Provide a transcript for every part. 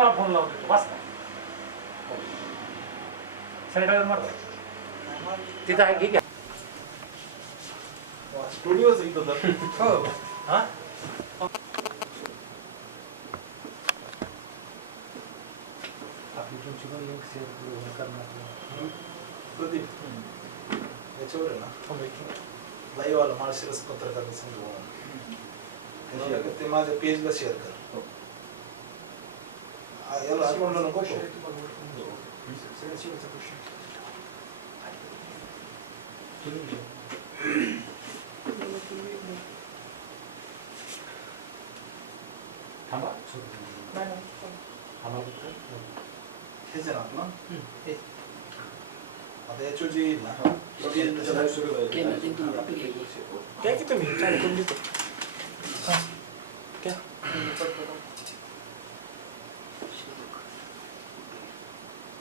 Phone लावतो बस sanitiser मार तिथं आहे ठीक आहे स्टुडिओच इथं तर हो हा आपली तुमची पण लिंक शेअर करणार प्रदीप याच्यावर आहे ना लाईव्ह आला माळशिरस पत्रकार संघ ते माझ्या पेजला शेअर कर याला अकाउंटला नको थांबा हेच आहे ना आपलं आता याच्यावर जे येईल ना क्या की तुम्ही काय करून देतो क्या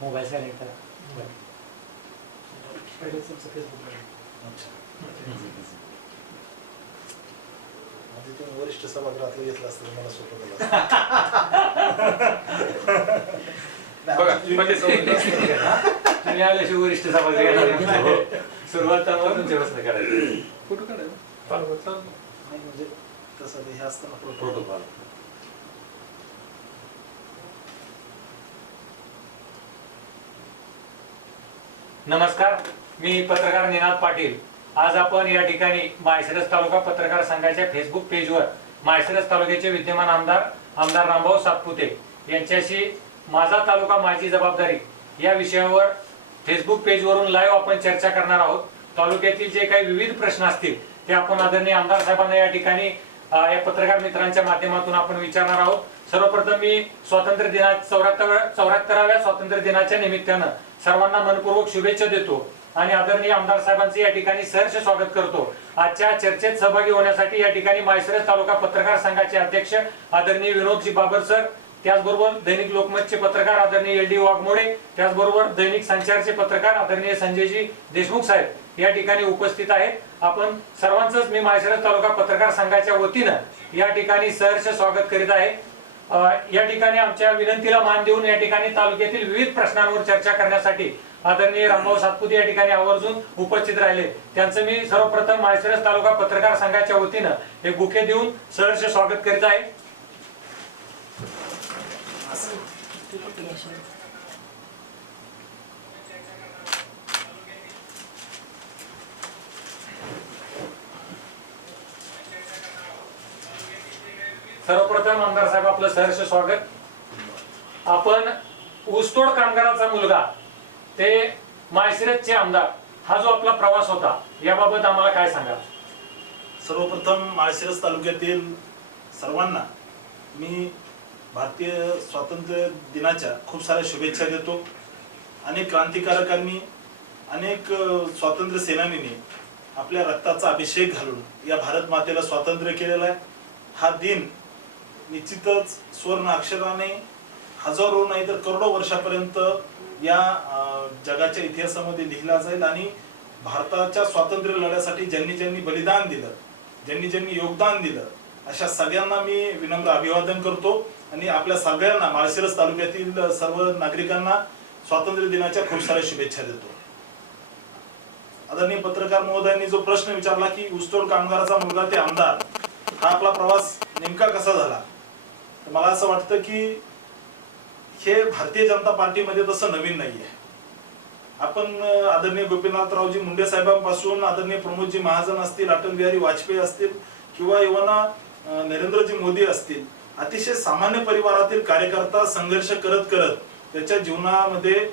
मोबाईल सायलेंट करा पहिले तुमचं फेसबुक तुम्ही वरिष्ठ सभागृहातलं घेतलं असतं तर मला सोपं झालं तुम्ही आल्याशी वरिष्ठ सभागृह सुरुवात तुमच्यापासून करायची फोटो काढायला नाही म्हणजे तसं हे असतं ना प्रोटोकॉल नमस्कार मी पत्रकार निनाद पाटील आज आपण या ठिकाणी माळशिरस तालुका पत्रकार संघाच्या फेसबुक पेजवर माळशिरस तालुक्याचे विद्यमान आमदार रामभाऊ सातपुते यांच्याशी माझा तालुका माझी जबाबदारी या विषयावर फेसबुक पेजवरून लाईव्ह आपण चर्चा करणार आहोत। तालुक्यातील जे काही विविध प्रश्न असतील ते आपण आदरणीय आमदार साहेबांना या ठिकाणी या पत्रकार मित्रांच्या माध्यमातून आपण विचारणार आहोत। सर्वप्रथम मी स्वातंत्र्य दिना 74व्या स्वातंत्र्य दिनाच्या निमित्तानं सर्वांना मनपूर्वक शुभेच्छा देतो आणि आदरणीय आमदार साहेबांचे या ठिकाणी सहर्ष स्वागत करतो। आजच्या चर्चेत सहभागी होण्यासाठी या ठिकाणी माळशिरस तालुका पत्रकार संघाचे अध्यक्ष आदरणीय विनोदजी बाबर सर, त्याचबरोबर दैनिक लोकमतचे पत्रकार आदरणीय LD वाघमोडे, त्याचबरोबर दैनिक संचारचे पत्रकार आदरणीय संजयजी देशमुख साहेब या ठिकाणी उपस्थित आहेत। आपण सर्वांचंच मी माळशिरस तालुका पत्रकार संघाच्या वतीनं या ठिकाणी सहर्ष स्वागत करीत आहे। या ठिकाणी आमच्या विनंतीला मान देऊन या ठिकाणी तालुक्यातील विविध प्रश्नांवर चर्चा करण्यासाठी आदरणीय रामभाऊ सातपुते या ठिकाणी आवर्जून उपस्थित राहिले। त्यांचं मी सर्वप्रथम माळशिरस तालुका पत्रकार संघाच्या वतीनं एक बुके देऊन सहर्ष स्वागत करीत आहे। सर्वप्रथम आमदार साहेब आपलं सहर्ष स्वागत। आपण ऊसतोड कामगाराचा मुलगा ते माळशिरसचे आमदार हा जो आपला प्रवास होता याबाबत आम्हाला काय सांगाल? सर्वप्रथम माळशिरस तालुक्यातील सर्वांना मी भारतीय स्वातंत्र्य दिनाच्या खूप साऱ्या शुभेच्छा देतो। अनेक क्रांतिकारकांनी अनेक स्वातंत्र्य सेनानींनी आपल्या रक्ताचा अभिषेक घालून या भारत मातेला स्वातंत्र्य केलेलं आहे। हा दिन निश्चितच स्वर्ण अक्षराने हजारो नाही तर करोडो वर्षापर्यंत या जगाच्या इतिहासामध्ये लिहिला जाईल आणि भारताच्या स्वातंत्र्य लढ्यासाठी ज्यांनी ज्यांनी बलिदान दिलं, ज्यांनी ज्यांनी योगदान दिलं अशा सगळ्यांना मी विनम्र अभिवादन करतो आणि आपल्या सगळ्यांना माळशिरस तालुक्यातील सर्व नागरिकांना स्वातंत्र्य दिनाच्या खूप साऱ्या शुभेच्छा देतो। आदरणीय पत्रकार महोदयांनी जो प्रश्न विचारला की ऊसतोड कामगाराचा मुलगा ते आमदार हा आपला प्रवास नेमका कसा झाला, तर मला असं वाटतं की हे भारतीय जनता पार्टीमध्ये तसं नवीन नाहीये। आपण आदरणीय गोपीनाथरावजी मुंडे साहेबांपासून आदरणीय प्रमोदजी महाजन असतील, अटल बिहारी वाजपेयी असतील किंवा इव्हन नरेंद्रजी मोदी असतील, अतिशय सामान्य परिवारातील कार्यकर्ता संघर्ष करत करत त्याच्या जीवनामध्ये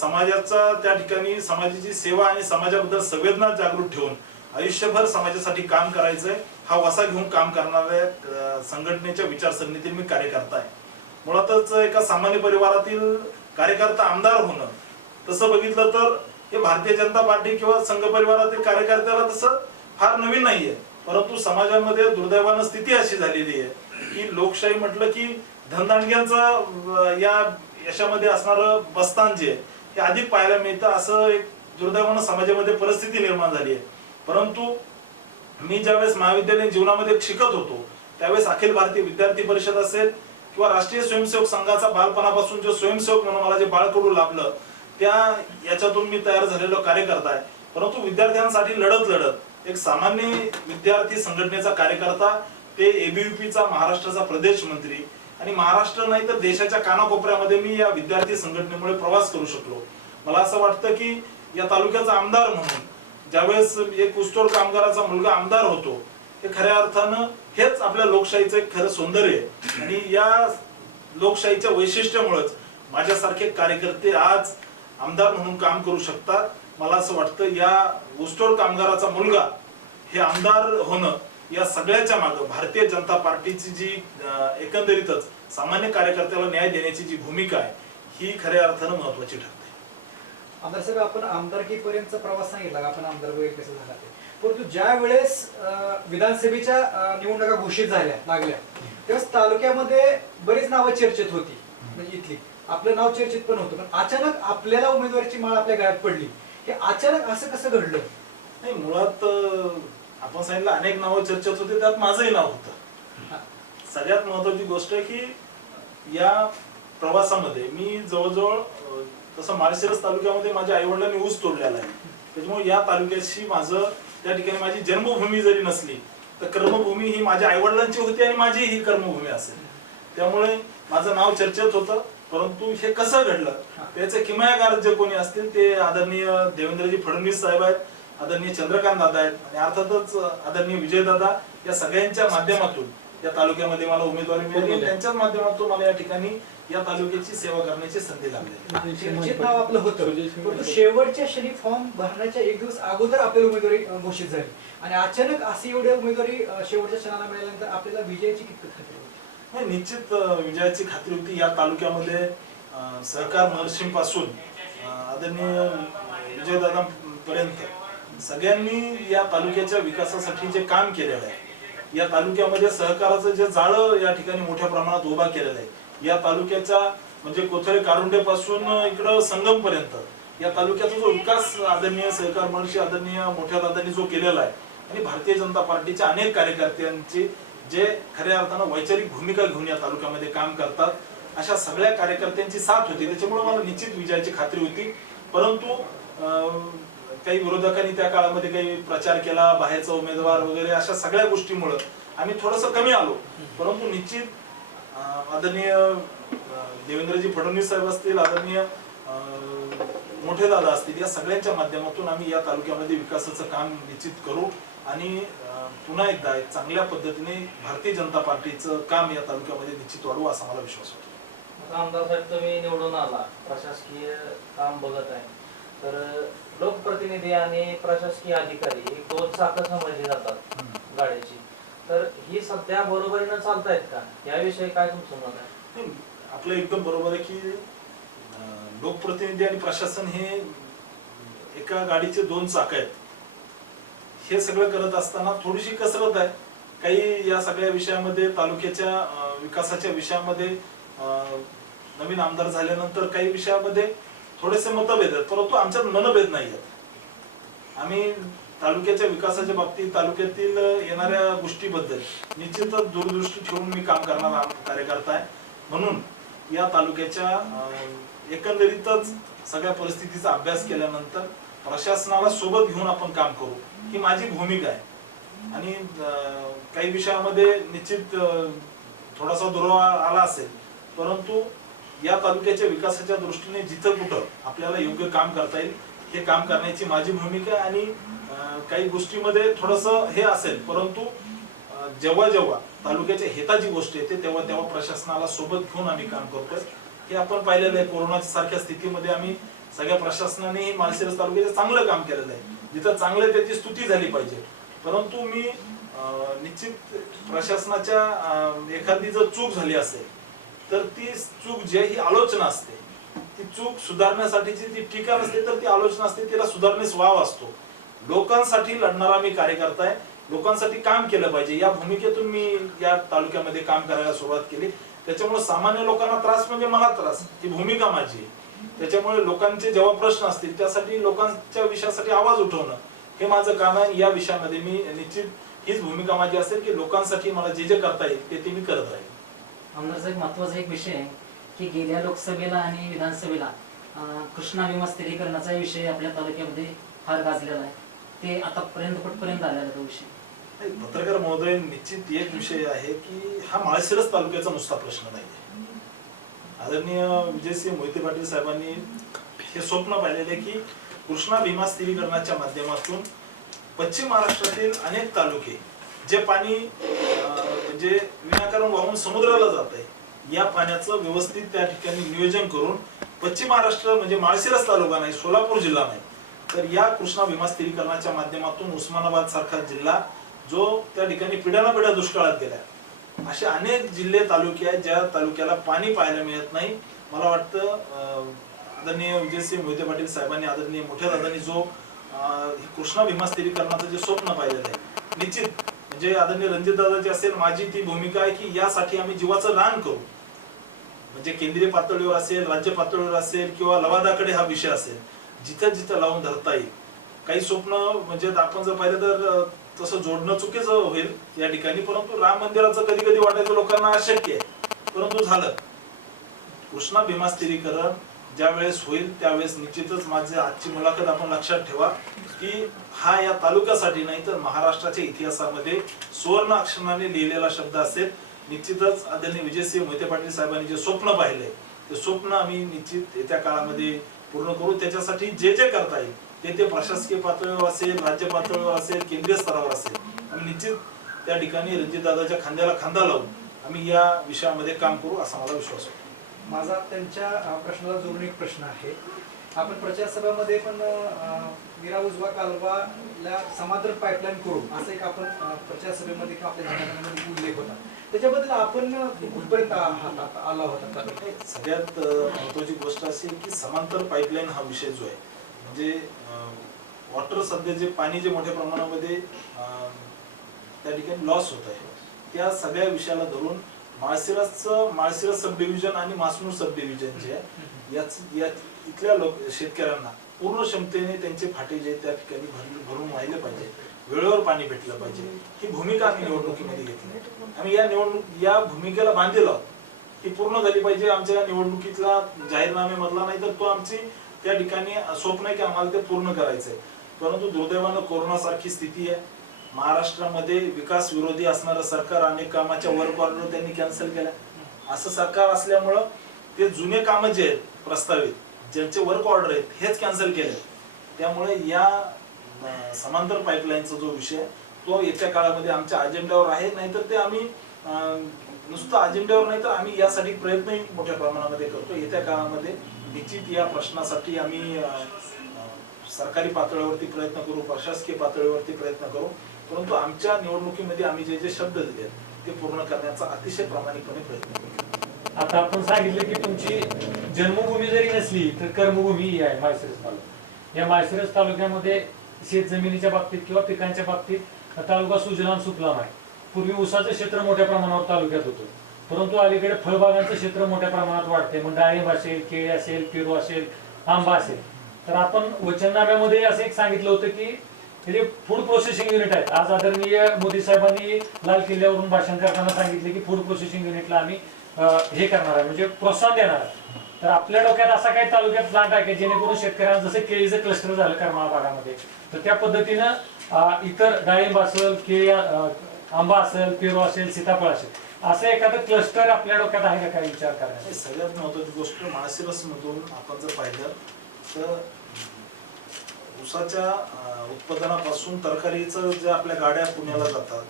समाजाचा त्या ठिकाणी समाजाची सेवा आणि समाजाबद्दल संवेदना जागृत ठेवून आयुष्यभर समाजासाठी काम करायचंय हा वसा घेऊन काम करणाऱ्या संघटनेच्या विचारसरणीतील मी कार्यकर्ता आहे। मुळातच एका सामान्य परिवारातील कार्यकर्ता आमदार होणं तसं बघितलं तर हे भारतीय जनता पार्टी किंवा संघ परिवारातील कार्यकर्त्याला तसं फार नवीन नाहीये, परंतु समाजामध्ये दुर्दैवानं स्थिती अशी झालेली आहे की लोकशाही म्हटलं की धनदांडग्यांचं या यशामध्ये असणारं बस्तान जे हे अधिक पाहायला मिळतं, असं एक दुर्दैवानं समाजामध्ये परिस्थिती निर्माण झाली आहे। परंतु मी ज्यावेळेस महाविद्यालयीन जीवनामध्ये शिकत होतो त्यावेळेस अखिल भारतीय विद्यार्थी परिषद असेल किंवा राष्ट्रीय स्वयंसेवक संघाचा बालपणापासून जो स्वयंसेवक म्हणून मला जे बाळकडू लाभलं त्या याच्यातून मी तयार झालेलो कार्यकर्ता आहे. परंतु विद्यार्थ्यांसाठी लढत एक सामान्य विद्यार्थी संघटनेचा कार्यकर्ता, ते एबीव्हीपीचा महाराष्ट्राचा प्रदेश मंत्री, आणि महाराष्ट्र नाही तर देशाच्या कानाकोपऱ्यामध्ये मी या विद्यार्थी संघटनेमुळे प्रवास करू शकलो. मला असं वाटतं की या तालुक्याचा आमदार म्हणून ज्यावेळेस एक ऊसतोड कामगाराचा मुलगा आमदार होतो, हे खऱ्या अर्थानं हेच आपल्या लोकशाहीचं एक खरं सौंदर्य आहे. आणि या लोकशाहीच्या वैशिष्ट्यामुळेच माझ्यासारखे कार्यकर्ते आज आमदार म्हणून काम करू शकतात. मला असं वाटतं या ऊसतोड कामगाराचा मुलगा हे आमदार होणं या सगळ्याच्या मागे भारतीय जनता पार्टीची जी एकंदरीतच सामान्य कार्यकर्त्याला न्याय देण्याची जी भूमिका आहे ही खऱ्या अर्थानं महत्वाची ठरते. आमदार साहेब, आपण आमदारकीपर्यंतचा प्रवास सांगितला, आपण आमदार वगैरे कसं झाला ते, परंतु ज्या वेळेस विधानसभेच्या निवडणुका घोषित लागल्या त्यावेळेस तालुक्यामध्ये बरीच नावं चर्चेत होती, म्हणजे इथली आपलं नाव चर्चेत पण होतं, पण अचानक आपल्याला उमेदवारीची माळ आपल्या गळ्यात पडली. हे अचानक असं कसं घडलं? नाही, मुळात आपण सांगितलं अनेक नावं चर्चेत होते, त्यात माझंही नाव होतं. सगळ्यात महत्वाची गोष्ट आहे की या प्रवासामध्ये मी जवळजवळ तसं माळशिरस तालुक्यामध्ये माझ्या आई वडिलांनी ऊस तोडलेला आहे, त्याच्यामुळे या तालुक्याशी माझं त्या ठिकाणी माझी जन्मभूमी जरी नसली तर कर्मभूमी ही माझ्या आई वडिलांची होती आणि माझी ही कर्मभूमी असेल. त्यामुळे माझं नाव चर्चेत होतं. परंतु हे कसं घडलं त्याचे किमयागार जे कोणी असतील ते आदरणीय देवेंद्रजी फडणवीस साहेब आहेत, आदरणीय चंद्रकांत दादा आहेत आणि अर्थातच आदरणीय विजयदादा, या सगळ्यांच्या माध्यमातून या तालुक्यामध्ये मला उमेदवारी मिळाली. त्यांच्याच माध्यमातून मला या ठिकाणी या तालुक्याची सेवा करण्याची संधी लागली. चर्चेत नाव आपलं होतं, परंतु शेवटच्या क्षणी फॉर्म भरण्याच्या एक दिवस अगोदर आपल्याला उमेदवारी घोषित झाली आणि अचानक अशी एवढी उमेदवारी शेवटच्या क्षणाला मिळाल्यानंतर आपल्याला विजयाची किती खात्री होती? नाही, निश्चित विजयाची खात्री होती. या तालुक्यामध्ये सहकार महर्षींपासून आदरणीय विजयदादा पर्यंत सगळ्यांनी या तालुक्याच्या विकासासाठी जे काम केलेलं आहे, या तालुक्यामध्ये सहकाराचं जे जाळं या ठिकाणी मोठ्या प्रमाणात उभा केलेलं आहे, या तालुक्याचा म्हणजे कोथळे कारुंडे पासून इकडं संगम पर्यंत या तालुक्याचा जो विकास आदरणीय सहकार महर्षी आदरणीय मोठ्या दादांनी जो केलेला आहे आणि भारतीय जनता पार्टीच्या अनेक कार्यकर्त्यांची जे खऱ्या अर्थानं वैचारिक भूमिका घेऊन या तालुक्यामध्ये काम करतात, अशा सगळ्या कार्यकर्त्यांची साथ होती. त्याच्यामुळे मला निश्चित विजयाची खात्री होती. परंतु काही विरोधकांनी त्या काळामध्ये काही प्रचार केला, बाहेरचा उमेदवार वगैरे, अशा सगळ्या गोष्टीमुळे आम्ही थोडंसं कमी आलो. परंतु निश्चित आदरणीय देवेंद्रजी फडणवीस साहेब असतील, आदरणीय मोठे दादा असतील, या सगळ्यांच्या माध्यमातून आम्ही या तालुक्यामध्ये विकासाचं काम निश्चित करू आणि पुन्हा एकदा चांगल्या पद्धतीने भारतीय जनता पार्टीचं काम या तालुक्यामध्ये निश्चित वाढवू असा मला विश्वास होतो. आमदार साहेब, तुम्ही निवडून आला, प्रशासकीय काम बघत आहे, तर लोकप्रतिनिधी आणि प्रशासकीय अधिकारी हे दोन चाकं समजली जातात गाड्याची, तर ही सध्या बरोबरीनं चालतायत का? याविषयी काय तुमचं मत आहे? आपलं एकदम बरोबर आहे की लोकप्रतिनिधी आणि प्रशासन हे एका गाडीचे दोन चाक आहेत. हे सगळं करत असताना थोडीशी कसरत आहे. काही या सगळ्या विषयामध्ये तालुक्याच्या विकासाच्या विषयामध्ये नवीन आमदार झाल्यानंतर काही विषयामध्ये थोडेसे मतभेद आहेत, परंतु आमच्यात मनभेद नाही आहेत. आम्ही तालुक्याच्या विकासाच्या बाबतीत तालुक्यातील येणाऱ्या गोष्टीबद्दल निश्चितच दूरदृष्टी ठेवून मी काम करणारा कार्यकर्ता आहे. म्हणून या तालुक्याच्या एकंदरीतच सगळ्या परिस्थितीचा अभ्यास केल्यानंतर प्रशासनाला सोबत घेऊन आपण काम करू ही माझी भूमिका आहे. आणि काही विषयामध्ये निश्चित थोडासा दुरावा आला असेल, परंतु या तालुक्याच्या विकासाच्या दृष्टीने जिथं कुठं आपल्याला योग्य काम करता येईल हे काम करण्याची माझी भूमिका आहे. आणि काही गोष्टीमध्ये थोडंसं हे असेल, परंतु जेव्हा जेव्हा तालुक्याच्या हिताची गोष्ट येते तेव्हा तेव्हा प्रशासनाला सोबत घेऊन आम्ही काम करतोय. हे आपण पाहिलेलं आहे. कोरोनाच्या सारख्या स्थितीमध्ये आम्ही सगळ्या प्रशासनाने माळशिरस तालुक्याचं चांगलं काम केलेलं आहे. जिथं चांगलं त्याची स्तुती झाली पाहिजे. परंतु मी निश्चित प्रशासनाच्या एखादी जर चूक झाली असेल तर ती चूक जी ही आलोचना असते, ती चूक सुधारण्यासाठीची ती टीका नसते तर ती आलोचना असते, तिला सुधारण्यास वाव असतो. लोकांसाठी लढणारा मी कार्यकर्ता आहे. लोकांसाठी काम केलं पाहिजे या भूमिकेतून मी या तालुक्यामध्ये काम करायला सुरुवात केली. त्याच्यामुळे सामान्य लोकांना त्रास म्हणजे मला त्रास, ही भूमिका माझी आहे. त्याच्यामुळे लोकांचे जेव्हा प्रश्न असतील त्यासाठी लोकांच्या विषयासाठी आवाज उठवणं हे माझं काम आहे. या विषयामध्ये मी निश्चित हीच भूमिका माझी असेल की लोकांसाठी मला जे जे करता येईल ते मी करत राहील. आमदार साहेब, महत्वाचा एक विषय आहे की गेल्या लोकसभेला आणि विधानसभेला कृष्णा भीमा स्थिरीकरणाचा विषय आपल्या तालुक्यामध्ये फार गाजलेला आहे. ते आतापर्यंत कुठपर्यंत आलेला तो विषय? पत्रकार महोदय, निश्चित एक विषय आहे की हा माळशिरस तालुक्याचा नुसता प्रश्न नाही. आदरणीय विजयसिंह मोहिते पाटील साहेबांनी हे स्वप्न पाहिलेले की कृष्णा भीमा स्थिरीकरणाच्या माध्यमातून पश्चिम महाराष्ट्रातील अनेक तालुके जे पाणी म्हणजे विनाकारण वाहून समुद्राला जात आहे, या पाण्याचं व्यवस्थित त्या ठिकाणी नियोजन करून पश्चिम महाराष्ट्र म्हणजे माळशिरस तालुका नाही, सोलापूर जिल्हा नाही, तर या कृष्णा भीमा स्थिरीकरणाच्या माध्यमातून उस्मानाबाद सारखा जिल्हा जो त्या ठिकाणी पिढ्यानपिढ्या दुष्काळात गेला, असे अनेक जिल्हे तालुके आहेत ज्या तालुक्याला पाणी पाहायला मिळत नाही. मला वाटतं आदरणीय विजयसिंह मोहिते पाटील साहेबांनी, आदरणीय मोठ्या दादांनी जो कृष्णा भीमा स्थिरीकरणाचं जे स्वप्न पाहिलेलं आहे, निश्चित म्हणजे आदरणीय रणजित दादाची असेल, माझी ती भूमिका आहे की यासाठी आम्ही जीवाचं रान करू. म्हणजे केंद्रीय पातळीवर असेल, राज्य पातळीवर असेल किंवा लवादाकडे हा विषय असेल, जिथं जिथं लावून धरता येईल. काही स्वप्न म्हणजे आपण जर पाहिलं तर तसं जोडणं चुकीचं होईल या ठिकाणी, परंतु राम मंदिराचं कधी कधी वाटायचं लोकांना अशक्य आहे, परंतु झालं. कृष्णा भीमा स्थिरीकरण ज्या वेळेस होईल त्यावेळेस निश्चितच माझी आजची मुलाखत आपण लक्षात ठेवा की हा या तालुक्यासाठी नाही तर महाराष्ट्राच्या इतिहासामध्ये सुवर्ण अक्षराने लिहिलेला शब्द असेल. निश्चितच आदरणीय विजयसिंह मोहिते पाटील साहेबांनी जे स्वप्न पाहिले ते स्वप्न आम्ही निश्चित येत्या काळामध्ये पूर्ण करू. त्याच्यासाठी जे जे करता येईल ते प्रशासकीय पातळीवर असेल, राज्य पातळीवर असेल, केंद्रीय स्तरावर असेल, आम्ही निश्चित त्या ठिकाणी रणजितदादाच्या खांद्याला खांदा लावून आम्ही या विषयामध्ये काम करू असा मला विश्वास आहे. माझा त्यांच्या प्रश्नाला जोडून एक प्रश्न आहे. आपण प्रचार सभामध्ये पण मीरा उजवा कालवाला समांतर पाईपलाईन करू असं एक आपण प्रचार सभेमध्ये किंवा आपल्या जाहीरनाम्यामध्ये उल्लेख होता. त्याच्याबद्दल आपण कुठपर्यंत आला होता? सगळ्यात महत्वाची गोष्ट अशी की समांतर पाईपलाईन हा विषय जो आहे म्हणजे वॉटर सध्या जे पाणी जे मोठ्या प्रमाणामध्ये त्या ठिकाणी लॉस होत आहे, त्या सगळ्या विषयाला धरून माळशिरस सब डिव्हिजन आणि मासनूर सब डिव्हिजन जे आहे या इथल्या शेतकऱ्यांना पूर्ण क्षमतेने त्यांचे फाटे जे त्या ठिकाणी भरून वाहिले पाहिजे, वेळेवर पाणी भेटलं पाहिजे, ही भूमिका आम्ही निवडणुकीमध्ये घेतली. आम्ही या भूमिकेला बांधलेलो आहोत, ही पूर्ण झाली पाहिजे. आमच्या निवडणुकीतला जाहीरनाम्यामधला नाही तर तो आमची त्या ठिकाणी स्वप्न आहे की आम्हाला ते पूर्ण करायचंय. परंतु दुर्दैवानं कोरोना सारखी स्थिती आहे. महाराष्ट्रामध्ये विकास विरोधी असणारं सरकार अनेक कामाच्या वर्क ऑर्डर त्यांनी कॅन्सल केल्या. असं सरकार असल्यामुळं ते जुने कामं जे आहेत प्रस्तावित, ज्यांचे वर्क ऑर्डर आहेत हेच कॅन्सल केले. त्यामुळे या समांतर पाईपलाईनचा जो विषय तो येत्या काळामध्ये आमच्या अजेंड्यावर आहे. नाहीतर ते आम्ही नुसतं अजेंड्यावर नाही तर आम्ही यासाठी प्रयत्नही मोठ्या प्रमाणामध्ये करतो. येत्या काळामध्ये निश्चित या प्रश्नासाठी आम्ही सरकारी पातळीवरती प्रयत्न करू, प्रशासकीय पातळीवरती प्रयत्न करू. परंतु आमच्या निवडणुकीमध्ये आम्ही जे जे शब्द दिले ते पूर्ण करण्याचा अतिशय प्रामाणिकपणे प्रयत्न करू. आता आपण सांगितलं की तुमची जन्मभूमी जरी नसली तर कर्मभूमी ही आहे माळशिरस तालुका. या माळशिरस तालुक्यामध्ये शेत जमिनीच्या बाबतीत किंवा पिकांच्या बाबतीत तालुका सुजलाम सुफलाम आहे. पूर्वी ऊसाचं क्षेत्र मोठ्या प्रमाणावर तालुक्यात होतं, परंतु अलीकडे फळबागांचं क्षेत्र मोठ्या प्रमाणात वाढते. मग डाळिंब असेल, केळी असेल, पेरू असेल, आंबा असेल. तर आपण वचननाम्यामध्ये असं एक सांगितलं होतं की हे फूड प्रोसेसिंग युनिट आहेत. आज आदरणीय मोदी साहेबांनी लाल किल्ल्यावरून भाषण करताना सांगितले की फूड प्रोसेसिंग युनिटला आम्ही हे करणार आहे, म्हणजे प्रोत्साहन देणार आहे. तर आपल्या डोक्यात असा काही तालुक्यात प्लांट आहे की जेणेकरून शेतकऱ्यांना जसं केळीचं क्लस्टर झालं करमाळा भागामध्ये, तर त्या पद्धतीनं इतर डाळिंब असेल, केळी, आंबा असेल, पेरू असेल, सीताफळ असेल, असं एखादं क्लस्टर आपल्या डोक्यात आहे का काही विचार करण्याचा? सगळ्यात महत्वाची गोष्ट माळशिरस मधून आपण जर पाहिलं तर ऊसाच्या उत्पादनापासून तरकारीचं जे आपल्या गाड्या पुण्याला जातात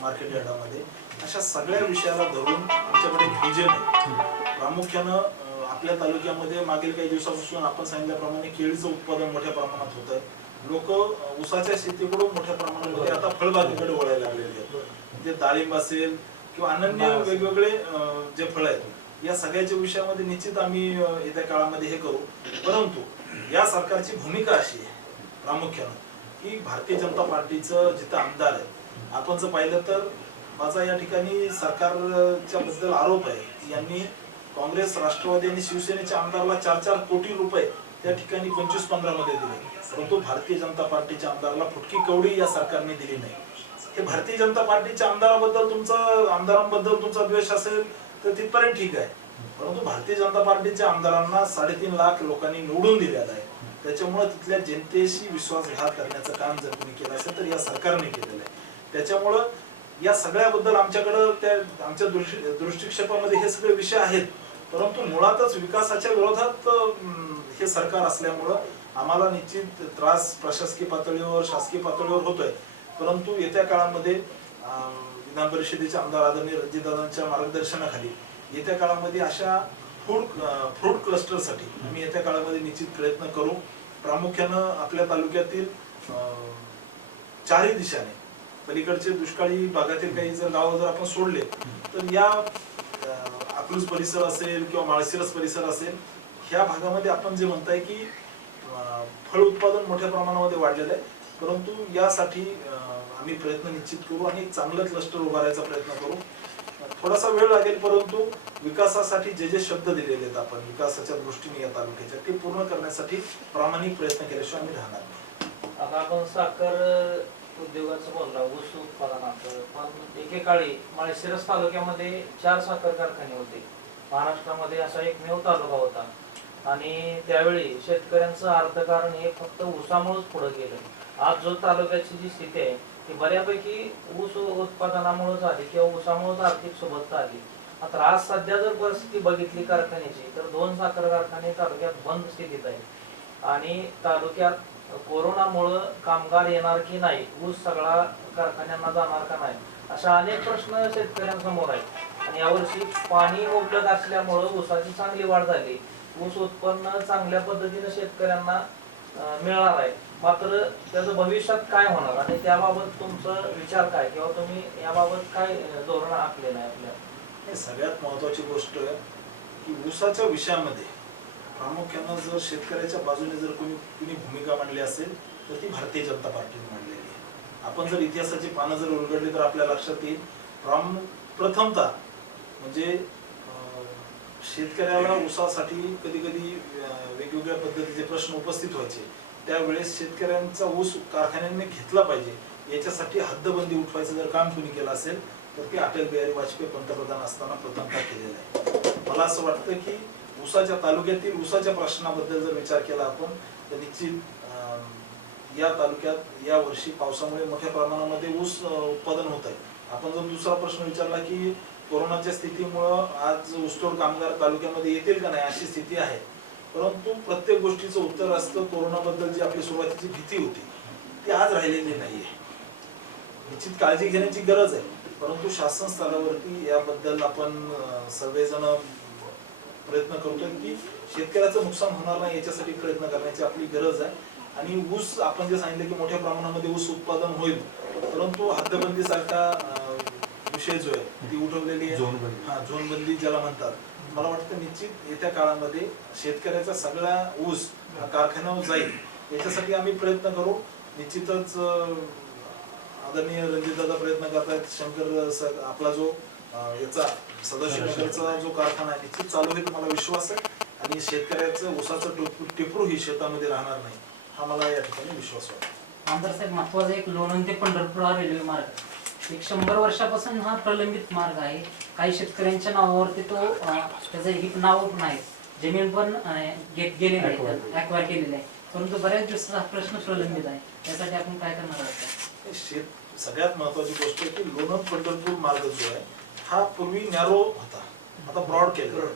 मार्केट यार्डामध्ये, अशा सगळ्या विषयाला धरून आमच्याकडे व्हिजन आहे. प्रामुख्यानं आपल्या तालुक्यामध्ये मागील काही दिवसापासून आपण सांगितल्याप्रमाणे केळीचं उत्पादन मोठ्या प्रमाणात होत आहे. लोक ऊसाच्या शेतीकडून मोठ्या प्रमाणामध्ये आता फळबागेकडे वळायला लागलेले आहेत. म्हणजे डाळिंब असेल किंवा अनन्य वेगवेगळे जे फळ आहेत, या सगळ्याच्या विषयामध्ये निश्चित आम्ही येत्या काळामध्ये हे करू. परंतु या सरकारची भूमिका अशी आहे प्रामुख्यानं की भारतीय जनता पार्टीचं जिथं आमदार आहे, आपण जर पाहिलं तर माझा या ठिकाणी सरकारच्या बद्दल आरोप आहे की यांनी काँग्रेस, राष्ट्रवादी आणि शिवसेनेच्या आमदाराला 4-4 कोटी रुपये त्या ठिकाणी 25-15 मध्ये दिले, परंतु भारतीय जनता पार्टीच्या आमदाराला फुटकी कवडी या सरकारने दिली नाही. हे भारतीय जनता पार्टीच्या आमदारांबद्दल तुमचा द्वेष असेल तर तिथपर्यंत ठीक आहे, परंतु भारतीय जनता पार्टीच्या आमदारांना 3.5 लाख लोकांनी निवडून दिलेलं आहे. त्याच्यामुळे तिथल्या जनतेशी विश्वासघात करण्याचं काम जर कोणी केलं असेल तर या सरकारने केलेलं आहे. त्याच्यामुळं या सगळ्याबद्दल आमच्या दृष्टिक्षेपामध्ये हे सगळे विषय आहेत, परंतु मुळातच विकासाच्या विरोधात हे सरकार असल्यामुळं आम्हाला निश्चित त्रास प्रशासकीय पातळीवर शासकीय पातळीवर होतोय. परंतु येत्या काळामध्ये विधान परिषदेचे आमदार आदरणीय रणजितदादांच्या मार्गदर्शनाखाली येत्या काळामध्ये अशा फ्रूट क्लस्टरसाठी आम्ही येत्या काळामध्ये निश्चित प्रयत्न करू. प्रामुख्यानं आपल्या तालुक्यातील चारही दिशाने पलीकडचे दुष्काळी भागातील काही जर गावं जर आपण सोडले तर या अकलूज परिसर असेल किंवा माळशिरस परिसर असेल, ह्या भागामध्ये आपण जे म्हणताय की फळ उत्पादन मोठ्या प्रमाणामध्ये वाढलेलं आहे, परंतु यासाठी आम्ही प्रयत्न निश्चित करू आणि एक चांगलं क्लस्टर उभारायचा प्रयत्न करू. थोडासा वेळ लागेल, परंतु विकासासाठी जे शब्द दिलेले आहेत आपण विकासाच्या दृष्टीने या तालुक्याच्या ते पूर्ण करण्यासाठी प्रामाणिक प्रयत्न केल्याशिवाय आम्ही राहणार नाही. आता आपण साखर उद्योगाचं बोलला, ऊस उत्पादनाचं, पण एकेकाळी माळशिरस तालुक्यामध्ये 4 साखर कारखाने होते. महाराष्ट्रामध्ये असा एकमेव तालुका होता आणि त्यावेळी शेतकऱ्यांचं अर्थकारण हे फक्त ऊसामुळेच पुढे गेलं. आज जो तालुक्याची जी स्थिती आहे ती बऱ्यापैकी ऊस उत्पादनामुळेच आली किंवा ऊसामुळेच आर्थिक सोबतता आली. मात्र आज सध्या जर परिस्थिती बघितली कारखान्याची तर 2 साखर कारखाने तालुक्यात बंद स्थितीत आहेत आणि तालुक्यात कोरोनामुळं कामगार येणार की नाही, ऊस सगळा कारखान्यांना जाणार का नाही, अशा अनेक प्रश्न शेतकऱ्यांसमोर आहेत. आणि यावर्षी पाणी उपलब्ध असल्यामुळं ऊसाची चांगली वाढ झाली, ऊस उत्पन्न चांगल्या पद्धतीने शेतकऱ्यांना मिळणार आहे. मात्र त्याचं भविष्यात काय होणार आणि त्याबाबत तुमचा विचार काय किंवा तुम्ही याबाबत काय धोरण आखलेलं आहे आपल्या? सगळ्यात महत्वाची गोष्ट की ऊसाच्या विषयामध्ये प्रामुख्यानं जर शेतकऱ्याच्या बाजूने जर कुणी भूमिका मांडली असेल तर ती भारतीय जनता पार्टीने मांडलेली आहे. आपण जर इतिहासाची पानं जर उलगडली तर आपल्या लक्षात येईल प्रथमतः म्हणजे शेतकऱ्याला ऊसासाठी कधी कधी वेगवेगळ्या पद्धतीचे प्रश्न उपस्थित व्हायचे, त्यावेळेस शेतकऱ्यांचा ऊस कारखान्यांनी घेतला पाहिजे याच्यासाठी हद्दबंदी उठवायचं जर काम कुणी केलं असेल तर ते अटल बिहारी वाजपेयी पंतप्रधान असताना प्रथमतः केलेलं आहे. मला असं वाटतं की ऊसाच्या तालुक्यातील ऊसाच्या प्रश्नाबद्दल जर विचार केला आपण तर निश्चित या तालुक्यात या वर्षी पावसामुळे मोठ्या प्रमाणामध्ये ऊस उत्पादन होत आहे. आपण जर दुसरा प्रश्न विचारला की कोरोनाच्या स्थितीमुळं आज ऊसतोड कामगार तालुक्यामध्ये येतील का नाही अशी स्थिती आहे, परंतु प्रत्येक गोष्टीचं उत्तर असतं कोरोनाबद्दल जी आपली सुरुवातीची भीती होती ती आज राहिलेली नाहीये. निश्चित काळजी घेण्याची गरज आहे, परंतु शासन स्तरावरती याबद्दल आपण सर्वजण प्रयत्न करतोय की शेतकऱ्याचं नुकसान होणार नाही याच्यासाठी प्रयत्न करण्याची आपली गरज आहे. आणि ऊस आपण जे सांगितलं की मोठ्या प्रमाणामध्ये ऊस उत्पादन होईल, परंतु हद्दबंदी सारखा विषय जो आहे ती उठवलेली आहे, झोनबंदी ज्याला म्हणतात. मला वाटतं निश्चित येत्या काळामध्ये शेतकऱ्याचा सगळा ऊस कारखान्यावर जाईल याच्यासाठी आम्ही प्रयत्न करू. निश्चितच आदरणीय रणजितदादा प्रयत्न करतायत. शंकर आपला जो याचा सदाशिवनगरचा जो कारखाना आहे निश्चित चालू होईल मला विश्वास आहे आणि शेतकऱ्याचं ऊसाचं टिपरू ही शेतामध्ये राहणार नाही हा मला या ठिकाणी विश्वास वाटतो. आमदार साहेब, महत्वाचा एक लोणंद ते पंढरपूर हा रेल्वे मार्ग 100 वर्षापासून हा प्रलंबित मार्ग आहे. काही शेतकऱ्यांच्या नावावरती तो त्याचं एक नाव पण आहे, जमीन पण गेलेली आहे, ॲक्वायर केलेली आहे, परंतु बऱ्याच दिवसाचा हा प्रश्न प्रलंबित आहे. त्यासाठी आपण काय करणार आहोत? सगळ्यात महत्वाची गोष्ट आहे की लोणंद पंढरपूर मार्ग जो आहे हा पूर्वी नॅरो होता, आता ब्रॉड केला.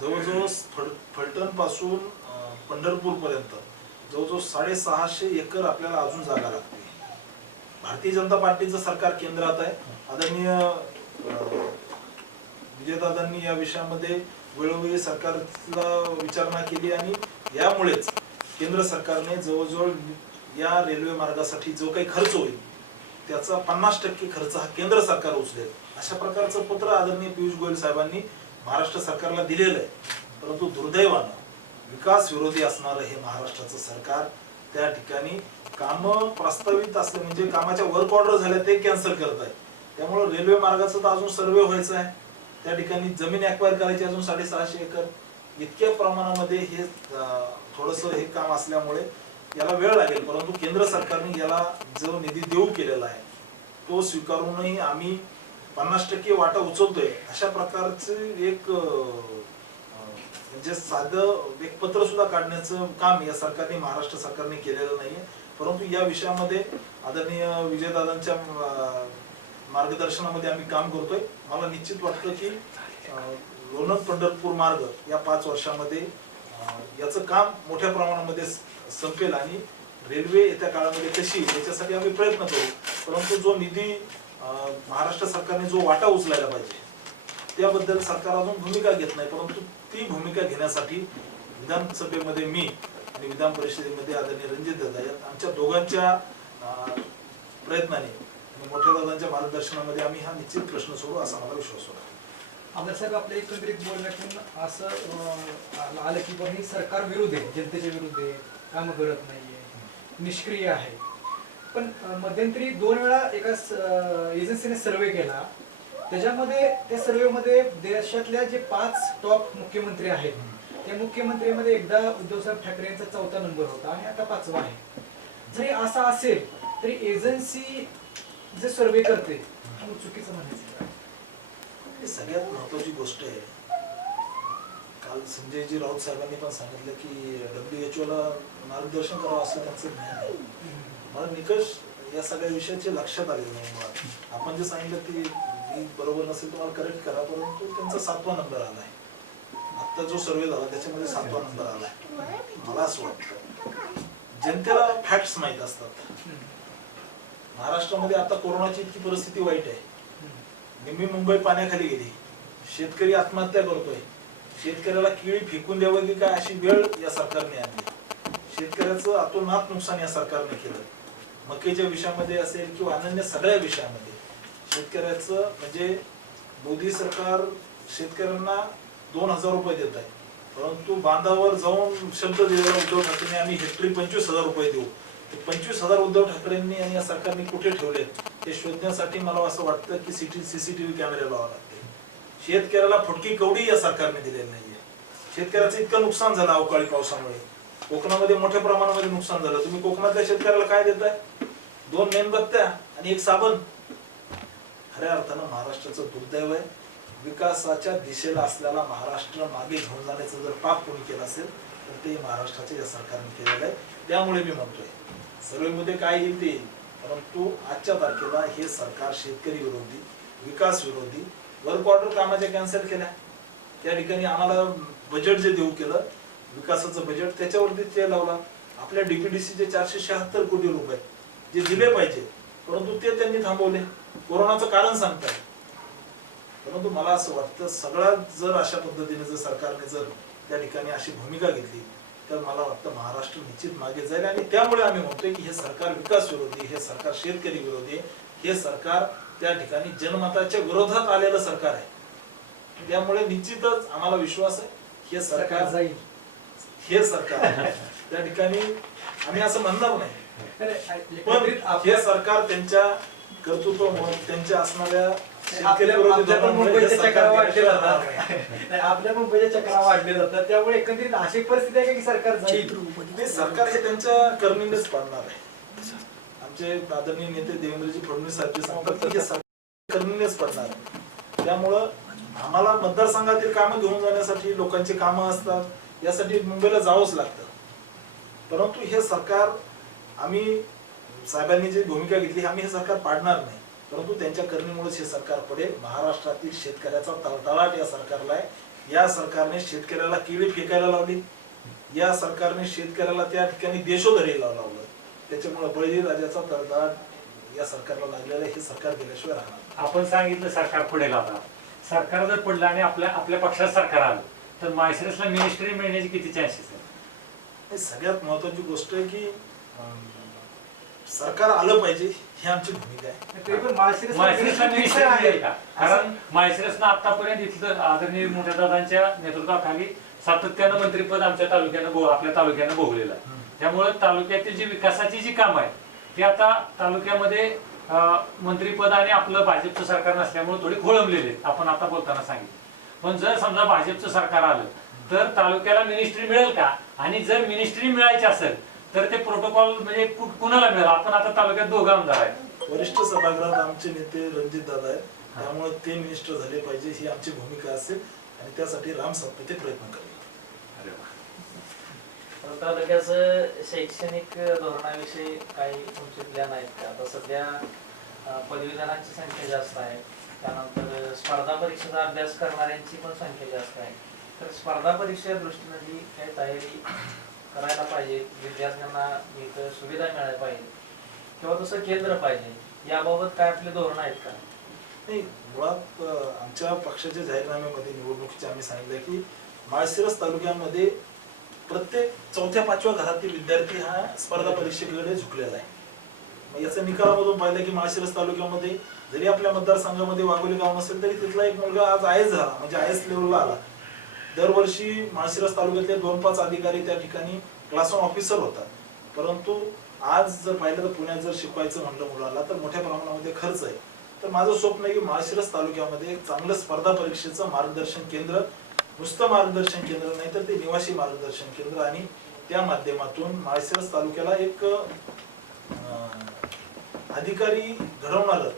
जवळजवळ फलटण पासून पंढरपूर पर्यंत जवळजवळ 650 एकर आपल्याला अजून जागा लागते. भारतीय जनता पार्टीचं सरकार केंद्रात आहे. आदरणीय विजयदादांनी या विषयामध्ये वेळोवेळी सरकारला विचारणा केली आणि यामुळेच केंद्र सरकारने जवळजवळ या रेल्वे मार्गासाठी जो काही खर्च होईल त्याचा 50% खर्च हा केंद्र सरकार उचलेल अशा प्रकारचं पत्र आदरणीय पियुष गोयल साहेबांनी महाराष्ट्र सरकारला दिलेलं आहे. परंतु दुर्दैवानं विकास विरोधी असणारं हे महाराष्ट्राचं सरकार त्या ठिकाणी काम प्रस्तावित असले म्हणजे कामाच्या वर्क ऑर्डर झाल्या ते कॅन्सल करत आहे. त्यामुळे रेल्वे मार्गाचं तर अजून सर्वे व्हायचं आहे, त्या ठिकाणी जमीन ॲक्वायर करायची अजून 650 एकर. इतक्या प्रमाणामध्ये हे थोडंसं हे काम असल्यामुळे याला वेळ लागेल, परंतु केंद्र सरकारने याला जो निधी देऊ केलेला आहे तो स्वीकारूनही आम्ही 50% वाटा उचलतोय अशा प्रकारचे एक म्हणजे साधं एक पत्र सुद्धा काढण्याचं काम या सरकारने, महाराष्ट्र सरकारने केलेलं नाहीये. परंतु या विषयामध्ये आदरणीय विजयदादांच्या मार्गदर्शनामध्ये आम्ही काम करतोय. मला निश्चित वाटतं की लोणंद पंढरपूर मार्ग या 5 वर्षामध्ये याचं काम मोठ्या प्रमाणामध्ये संपेल आणि रेल्वे येत्या काळामध्ये कशी याच्यासाठी आम्ही प्रयत्न करू. परंतु जो निधी महाराष्ट्र सरकारने जो वाटा उचलायला पाहिजे त्याबद्दल सरकार अजून भूमिका घेत नाही. परंतु ती भूमिका घेण्यासाठी विधानसभेमध्ये मी आणि विधान परिषदेमध्ये आदरणीय रणजित दादा या आमच्या दोघांच्या प्रयत्नाने आणि मोठ्या दादांच्या मार्गदर्शनामध्ये आम्ही हा निश्चित प्रश्न सोडू असा मला विश्वास होता. आमदार साहेब, आपल्या एकंदरीत बोलण्यातून असं आलं की पण ही सरकार विरुद्ध आहे, जनतेच्या विरुद्ध आहे, कामं करत नाहीये, निष्क्रिय आहे. पण मध्यंतरी 2 वेळा एका एजन्सीने सर्वे केला. त्याच्यामध्ये त्या सर्वेमध्ये देशातल्या जे 5 टॉप मुख्यमंत्री आहेत त्या मुख्यमंत्र्यांमध्ये एकदा उद्धवसाहेब ठाकरे यांचा 4था नंबर होता आणि आता 5वा आहे. जरी असा असेल तरी एजन्सी जे सर्वे करते हा चुकीचं म्हणायचं. ही सगळ्यात महत्वाची गोष्ट आहे. काल संजयजी राऊत साहेबांनी पण सांगितलं की WHO ला मार्गदर्शन करावं असं त्यांचं ज्ञान आहे. मला निकष या सगळ्या विषयाचे लक्षात आले नाही. मला आपण जे सांगितलं ते मी बरोबर नसेल तुम्हाला करेक्ट करा. परंतु त्यांचा 7वा नंबर आलाय. आता जो सर्वे झाला त्याच्यामध्ये 7वा नंबर आलाय. मला असं वाटतं जनतेला फॅक्ट्स माहीत असतात. महाराष्ट्रामध्ये आता कोरोनाची इतकी परिस्थिती वाईट आहे. निम्मी मुंबई पाण्याखाली गेली. शेतकरी आत्महत्या करतोय. शेतकऱ्याला केळी फेकून द्यावं की काय अशी वेळ या सरकारने आणली. शेतकऱ्याचं अतोनात नुकसान या सरकारने केलं. मक्याच्या विषयामध्ये असेल किंवा अन्य सगळ्या विषयामध्ये शेतकऱ्याचं म्हणजे मोदी सरकार शेतकऱ्यांना 2000 रुपये देत आहे. परंतु बांधावर जाऊन शब्द दिलेला उद्धव ठाकरेंनी आम्ही हेक्टरी 25,000 रुपये देऊ. ते 25,000 उद्धव ठाकरेंनी आणि या सरकारने कुठे ठेवलेत ते शोधण्यासाठी मला असं वाटतं की CCTV कॅमेरे लावावे लागते. शेतकऱ्याला फुटकी कवडी या सरकारने दिलेली नाहीये. शेतकऱ्याचं इतकं नुकसान झालं अवकाळी पावसामुळे. कोकणामध्ये मोठ्या प्रमाणामध्ये नुकसान झालं. तुम्ही कोकणातल्या शेतकऱ्याला काय देताय? 2 मेणबत्त्या आणि 1 साबण. खऱ्या अर्थानं महाराष्ट्राचं दुर्दैव आहे. विकासाच्या दिशेला असलेला महाराष्ट्र मागे घेऊन जाण्याचं जर पाप कोणी केलं असेल तर ते महाराष्ट्राच्या या सरकारने केलेलं आहे. त्यामुळे मी म्हणतोय सर्वेमध्ये काय येईल ते, परंतु आजच्या तारखेला हे सरकार शेतकरी विरोधी, विकास विरोधी, वर्क ऑर्डर कामाच्या कॅन्सल केल्या. त्या ठिकाणी आम्हाला बजेट जे देऊ केलं विकासाचं बजेट त्याच्यावरती ते लावला. आपल्या DPDCचे 476 कोटी रुपये जे दिले पाहिजे परंतु ते त्यांनी थांबवले. कोरोनाचं कारण सांगताय. परंतु मला असं वाटतं सगळ्यात जर अशा पद्धतीने जर सरकारने जर त्या ठिकाणी अशी भूमिका घेतली तर मला वाटतं महाराष्ट्र निश्चित मागे जाईल. आणि त्यामुळे आम्ही म्हणतोय की हे सरकार विकास विरोधी, हे सरकार शेतकरी विरोधी, हे सरकार त्या ठिकाणी जनमताच्या विरोधात आलेलं सरकार आहे. त्यामुळे निश्चितच आम्हाला विश्वास आहे हे सरकार जाईल. हे सरकार त्या ठिकाणी आम्ही असं म्हणणार नाही. पण पण हे सरकार त्यांच्या कर्तृत्व त्यांच्या असणाऱ्या आपल्या पण मुंबईच्या चक्रा वाढले जातात. आपल्या मुंबईच्या चक्रा वाढले जातात. त्यामुळे एकंदरीत अशी परिस्थिती आहे की सरकार जाईल. सरकार हे त्यांच्या कर्मीनेच पाडणार आहे. आमचे आदरणीय नेते देवेंद्रजी फडणवीस साहेब सांगतात की हे सरकार कर्मीनेच पडणार आहे. त्यामुळं आम्हाला मतदारसंघातील कामं घेऊन जाण्यासाठी लोकांची कामं असतात. यासाठी मुंबईला जावंच लागतं. परंतु हे सरकार आम्ही साहेबांनी जी भूमिका घेतली आम्ही हे सरकार पाडणार नाही. परंतु त्यांच्या करणीमुळेच हे सरकार पडेल. महाराष्ट्रातील शेतकऱ्याचा तळतळाट या सरकारला आहे. या सरकारने शेतकऱ्याला केळी फेकायला लावली. या सरकारने शेतकऱ्याला त्या ठिकाणी देशोधडीला लावलं. त्याच्यामुळे बळीराजाचा तळतळाट या सरकारला लागलेला आहे. हे सरकार गेल्याशिवाय राहणार. आपण सांगितलं सरकार पडेल. आता सरकार जर पडलं आणि आपल्या पक्षात सरकार आलं तर माळशिरसला मिनिस्ट्री मिळण्याचे किती चान्सेस आहेत? सगळ्यात महत्वाची गोष्ट आहे की सरकार आलं पाहिजे ही आमची भूमिका आहे. माळशिरसला मिनिस्ट्री मिळेल का? कारण माळशिरसनं आतापर्यंत इथलं आदरणीय मोठ्या दादांच्या नेतृत्वाखाली सातत्यानं मंत्रिपद आमच्या आपल्या तालुक्यानं भोगलेलं आहे. त्यामुळे तालुक्यातील जी विकासाची जी कामं आहेत ती आता तालुक्यामध्ये मंत्रिपद आणि आपलं भाजपचं सरकार नसल्यामुळे थोडी खोळंबलेली आहेत. आपण आता बोलताना सांगितलं. पण जर समजा भाजपचं सरकार आलं तर तालुक्याला मिनिस्ट्री मिळेल का? आणि जर मिनिस्ट्री मिळायची असेल तर ते प्रोटोकॉल म्हणजे कुणाला मिळेल? आपण आता तालुक्यात 2 आमदार आहेत. वरिष्ठ सभागृहात आमचे नेते रणजित दादा आहेत, त्यामुळे ते मिनिस्टर झाले पाहिजे ही आमची भूमिका असेल आणि त्यासाठी राम सातपुते प्रयत्न करेल. तालुक्याचं शैक्षणिक धोरणाविषयी काही तुमचे प्लॅन आहेत का? आता सध्या पदवीधरांची संख्या जास्त आहे, त्यानंतर स्पर्धा परीक्षेचा अभ्यास करणाऱ्यांची पण संख्या जास्त आहे. तर स्पर्धा परीक्षेच्या दृष्टीने जी काही तयारी करायला पाहिजे, विद्यार्थ्यांना एक सुविधा मिळायला पाहिजे किंवा तसं केंद्र पाहिजे, याबाबत काय आपले धोरण आहेत का? नाही, मुळात आमच्या पक्षाच्या जाहीरनाम्यामध्ये निवडणुकीचे आम्ही सांगितलं की माळशिरस तालुक्यामध्ये प्रत्येक 4-5व्या घरातील विद्यार्थी हा स्पर्धा परीक्षेकडे झुकलेला आहे. मग याचा निकालामधून पाहिलं की माळशिरस तालुक्यामध्ये जरी आपल्या मतदारसंघामध्ये वाघोली गाव नसेल तरी तिथला एक मुलगा आज आयएस झाला, म्हणजे आयएस लेवलला आला. दरवर्षी माळशिरस तालुक्यातले 2-5 अधिकारी त्या ठिकाणी क्लास 1 ऑफिसर होतात. परंतु आज जर पाहिलं तर पुण्यात जर शिकवायचं म्हणलं मुलाला तर मोठ्या प्रमाणामध्ये खर्च आहे. तर माझं स्वप्न आहे की माळशिरस तालुक्यामध्ये एक चांगलं स्पर्धा परीक्षेचं मार्गदर्शन केंद्र, नुसतं मार्गदर्शन केंद्र नाही तर ते निवासी मार्गदर्शन केंद्र, आणि त्या माध्यमातून माळशिरस तालुक्याला एक अधिकारी घडवणारं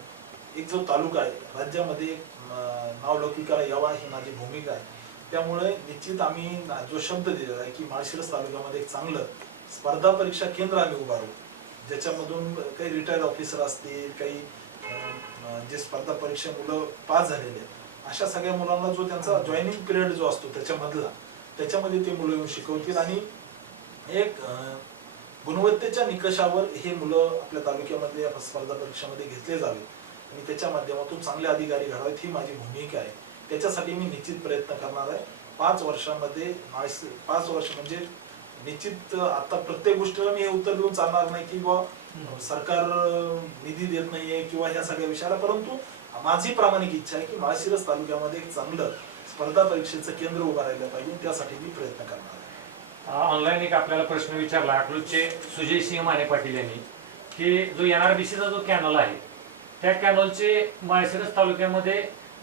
एक जो तालुका आहे राज्यामध्ये नावलौकिकाला यावा ही माझी भूमिका आहे. त्यामुळे निश्चित आम्ही जो शब्द दिलेला आहे की माळशिरस तालुक्यामध्ये एक चांगलं स्पर्धा परीक्षा केंद्र आम्ही उभारू, ज्याच्यामधून काही रिटायर्ड ऑफिसर असतील, काही जे स्पर्धा परीक्षा मुलं पास झालेले अशा सगळ्या मुलांना जो त्यांचा जॉईनिंग पिरियड जो असतो त्याच्यामध्ये ते मुलं येऊन शिकवतील आणि एक गुणवत्तेच्या निकषावर हे मुलं आपल्या तालुक्यामध्ये स्पर्धा परीक्षामध्ये घेतले जावेत आणि त्याच्या माध्यमातून चांगले अधिकारी घडावेत ही माझी भूमिका आहे. त्याच्यासाठी मी निश्चित प्रयत्न करणार आहे. 5 वर्षामध्ये 5 वर्ष म्हणजे निश्चित आता प्रत्येक गोष्टीला मी हे उत्तर देऊन चालणार नाही की बुवा सरकार निधी देत नाहीये किंवा ह्या सगळ्या विषयाला, परंतु माझी प्रामाणिक इच्छा आहे की माळशिरस तालुक्यामध्ये एक चांगलं स्पर्धा परीक्षेचं केंद्र उभं राहिलं पाहिजे, त्यासाठी मी प्रयत्न करणार आहे. ऑनलाईन एक आपल्याला प्रश्न विचारला अकलूजचे सुजय सिंह माने पाटील यांनी की जो NRBCचा जो कॅनल आहे त्या कॅनलचे माळशिरस तालुक्यामध्ये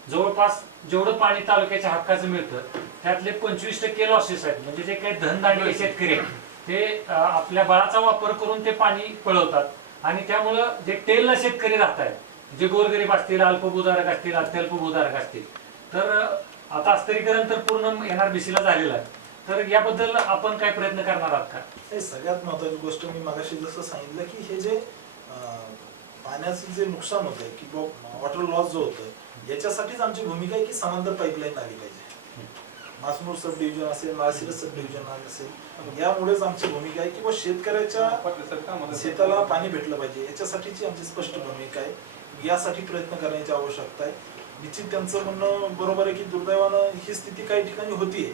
जवळपास जेवढं पाणी तालुक्याच्या हक्काचं मिळतं त्यातले 25% लॉसेस आहेत. म्हणजे जे काही धनदांडे शेतकरी आहेत ते आपल्या बळाचा वापर करून ते पाणी पळवतात आणि त्यामुळं जे टेलला शेतकरी राहत आहेत, जे गोरगरीब असतील, अल्पभूधारक असतील, अत्यल्पभूधारक असतील, तर आता अस्तरीकरण तर पूर्ण NRBCला झालेलं आहे. तर याबद्दल आपण काय प्रयत्न करणार आहात का? हे सगळ्यात महत्त्वाची गोष्ट मी मगाशी जसं सांगितलं की हे जे पाण्याचं जे नुकसान होतंय की वॉटर लॉस जो होतोय याच्यासाठीच आमची भूमिका आहे की समांतर पाईपलाईन आली पाहिजे. मासनूर सब डिव्हिजन असेल, माळशिरस सब डिव्हिजन असेल, यामुळेच आमची भूमिका आहे की शेतकऱ्याच्या शेताला पाणी भेटलं पाहिजे, याच्यासाठीची आमची स्पष्ट भूमिका आहे. यासाठी प्रयत्न करण्याची आवश्यकता आहे. निश्चित त्यांचं म्हणणं बरोबर आहे की दुर्दैवानं ही स्थिती काही ठिकाणी होतीये,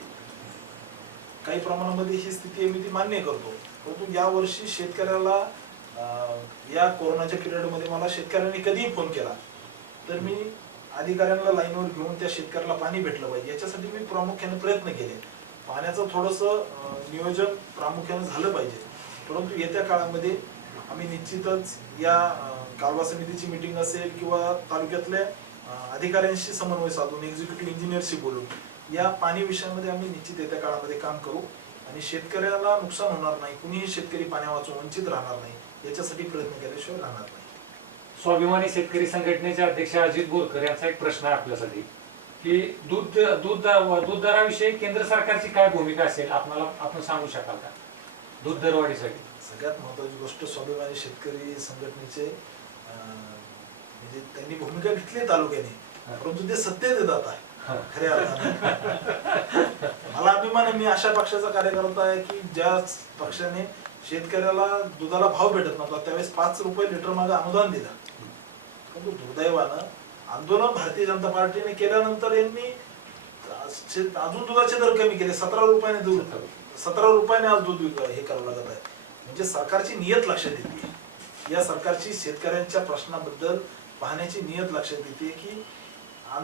काही प्रमाणामध्ये ही स्थिती आहे, मी ती मान्य करतो. परंतु या वर्षी शेतकऱ्याला या कोरोनाच्या पिरियडमध्ये मला शेतकऱ्यांनी कधीही फोन केला तर मी अधिकाऱ्यांना लाईनवर घेऊन त्या शेतकऱ्याला पाणी भेटलं पाहिजे याच्यासाठी मी प्रामुख्याने प्रयत्न केले. पाण्याचं थोडंसं नियोजन प्रामुख्याने झालं पाहिजे. परंतु येत्या काळामध्ये आम्ही निश्चितच या कालवा समितीची मीटिंग असेल किंवा तालुक्यातल्या अधिकाऱ्यांशी समन्वय साधून एक्झिक्युटिव्ह इंजिनियरशी बोलून या पाणी विषयामध्ये आम्ही निश्चित येत्या काळामध्ये काम करू आणि शेतकऱ्याला नुकसान होणार नाही, कुणीही शेतकरी पाण्यावाचून वंचित राहणार नाही याच्यासाठी प्रयत्न केल्याशिवाय राहणार नाही. स्वाभिमानी शेतकरी संघटनेचे अध्यक्ष अजित बोरकर यांचा एक प्रश्न आहे आपल्यासाठी की दूध दराविषयी केंद्र सरकारची काय भूमिका असेल आपण सांगू शकाल का? दूध दरवाढीसाठी सगळ्यात महत्वाची गोष्ट स्वाभिमानी शेतकरी संघटनेचे म्हणजे त्यांनी भूमिका घेतली तालुक्याने, परंतु ते सत्तेत येतात आहे खऱ्या अर्थाने. मला अभिमान आहे, मी अशा पक्षाचा कार्यकर्ता आहे की ज्या पक्षाने शेतकऱ्याला दुधाला भाव भेटत नव्हता त्यावेळेस 5 रुपये लिटर मागे अनुदान दिलं. परंतु दुर्दैवानं आंदोलन भारतीय जनता पार्टीने केल्यानंतर यांनी अजून दुधाचे दर कमी केले. 17 रुपयाने आज दूध हे करावं लागत आहे. म्हणजे सरकारची नियत लक्षात येते, या सरकारची शेतकऱ्यांच्या प्रश्नाबद्दल पाहण्याची नियत लक्षात येते की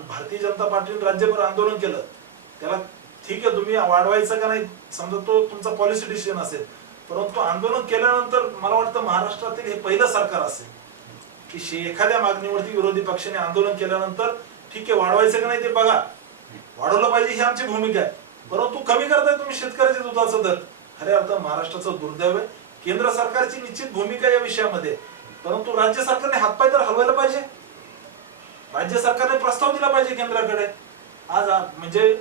भारतीय जनता पार्टीने राज्यभर आंदोलन केलं, त्याला ठीक आहे तुम्ही वाढवायचं का नाही समजा तो तुमचा पॉलिसी डिसिजन असेल, परंतु आंदोलन केल्यानंतर मला वाटतं महाराष्ट्रातील हे पहिलं सरकार असेल की एखाद्या मागणीवरती विरोधी पक्षाने आंदोलन केल्यानंतर ठीक आहे वाढवायचं का नाही ते बघा, वाढवलं पाहिजे ही आमची भूमिका आहे, परंतु कमी करताय तुम्ही शेतकऱ्याचे दुधाचा दर. खऱ्या अर्थ महाराष्ट्राचं दुर्दैव आहे. केंद्र सरकारची निश्चित भूमिका या विषयामध्ये परंतु राज्य सरकारने हातपाय तर हलवायला पाहिजे. राज्य सरकारने प्रस्ताव दिला पाहिजे केंद्राकडे. म्हणजे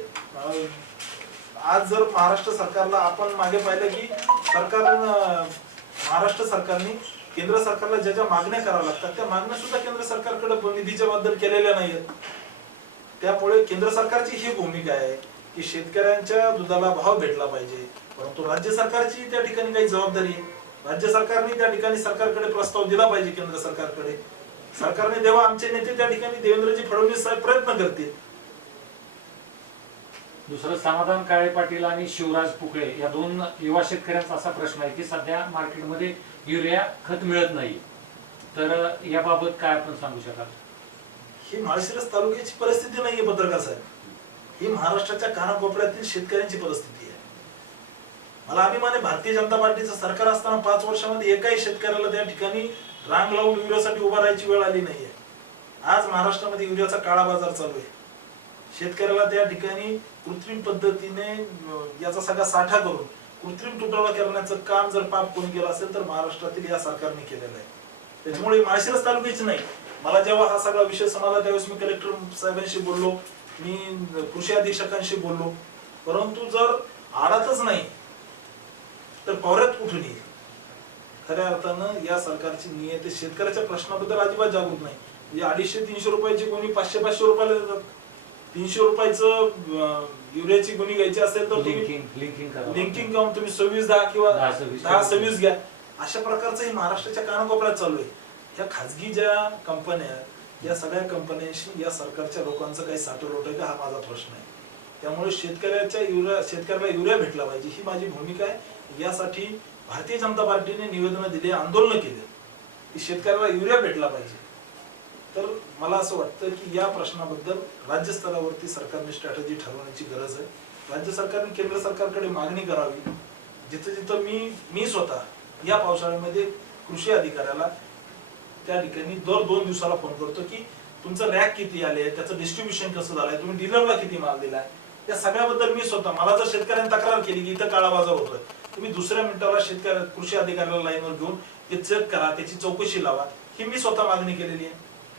आज जर महाराष्ट्र सरकारला आपण मागे पाहिलं की महाराष्ट्र सरकारने केंद्र सरकारला ज्या ज्या मागण्या कराव्या लागतात त्या मागण्या सुद्धा केंद्र सरकारकडे निधीच्या बद्दल केलेल्या नाहीयेत. त्यामुळे केंद्र सरकारची ही भूमिका आहे की शेतकऱ्यांच्या दुधाला भाव भेटला पाहिजे, परंतु राज्य सरकारची त्या ठिकाणी काही जबाबदारी आहे. राज्य सरकारने त्या ठिकाणी सरकारकडे प्रस्ताव दिला पाहिजे केंद्र सरकारकडे. सरकारने देवा, आमचे नेते त्या ठिकाणी देवेंद्रजी फडणवीस साहेब प्रयत्न करतील. दुसरं समाधान काळे पाटील आणि शिवराज पुकळे या दोन युवा शेतकऱ्यांचा असा प्रश्न आहे की सध्या मार्केटमध्ये युरिया खत मिळत नाही, तर याबाबत काय आपण सांगू शकाल? ही माळशिरस तालुक्याची परिस्थिती नाहीये पत्रकार साहेब, ही महाराष्ट्राच्या कानाकोपऱ्यातील शेतकऱ्यांची परिस्थिती आहे. मला अभिमान आहे भारतीय जनता पार्टीचं सरकार असताना 5 वर्षामध्ये एकाही शेतकऱ्याला त्या ठिकाणी रांग लावून युरियासाठी उभा राहायची वेळ आली नाहीये. आज महाराष्ट्रामध्ये युरियाचा काळा बाजार चालू आहे. शेतकऱ्याला त्या ठिकाणी कृत्रिम पद्धतीने याचा सगळा साठा करून कृत्रिम तुटवडा करण्याचं काम जर पाप कोणी केलं असेल तर महाराष्ट्रातील या सरकारने केलेलं आहे. त्याच्यामुळे माळशिरस तालुक्याची नाही, मला जेव्हा हा सगळा विषय समजला त्यावेळेस मी कलेक्टर साहेबांशी बोललो, मी कृषी अधीक्षकांशी बोललो, परंतु जर आडातच नाही तर पवऱ्यात कुठून येईल? खऱ्या अर्थानं या सरकारची नियत शेतकऱ्याच्या प्रश्नाबद्दल अजिबात जागरूक नाही. म्हणजे 250-300 रुपयाची गोणी 500-500 रुपयाला देतात. 300 रुपयाचं युरियाची गोणी घ्यायची असेल तर लिंकिंग करून तुम्ही 26-10 किंवा 10-26 घ्या. अशा प्रकारचं हे महाराष्ट्राच्या कानाकोपऱ्यात चालू आहे. या खाजगी ज्या कंपन्या आहेत या सगळ्या कंपन्यांशी या सरकारच्या लोकांचं काही साठवलोट आहे का, हा माझा प्रश्न आहे. त्यामुळे शेतकऱ्याला युरिया भेटला पाहिजे ही माझी भूमिका आहे. यासाठी भारतीय जनता पार्टीने निवेदन दिले, आंदोलन केले की शेतकऱ्याला युरिया भेटला पाहिजे. तर मला असं वाटतं की या प्रश्नाबद्दल राज्य स्तरावरती सरकारने स्ट्रॅटेजी ठरवण्याची गरज आहे. राज्य सरकारने केंद्र सरकारकडे मागणी करावी. जिथं जिथं मी स्वतः या पावसाळ्यामध्ये कृषी अधिकाऱ्याला त्या ठिकाणी दर 2 दिवसाला फोन करतो की तुमचं रॅक किती आले, त्याचं डिस्ट्रीब्युशन कसं झालंय, तुम्ही डीलरला किती माल दिलाय, या सगळ्याबद्दल मी स्वतः, मला जर शेतकऱ्यांनी तक्रार केली की इथं काळा बाजार होतोय, तुम्ही दुसऱ्या मिनिटाला कृषी अधिकाऱ्याला लाईनवर घेऊन ते चेक करा, त्याची चौकशी लावा, ही मी स्वतः मागणी केलेली आहे.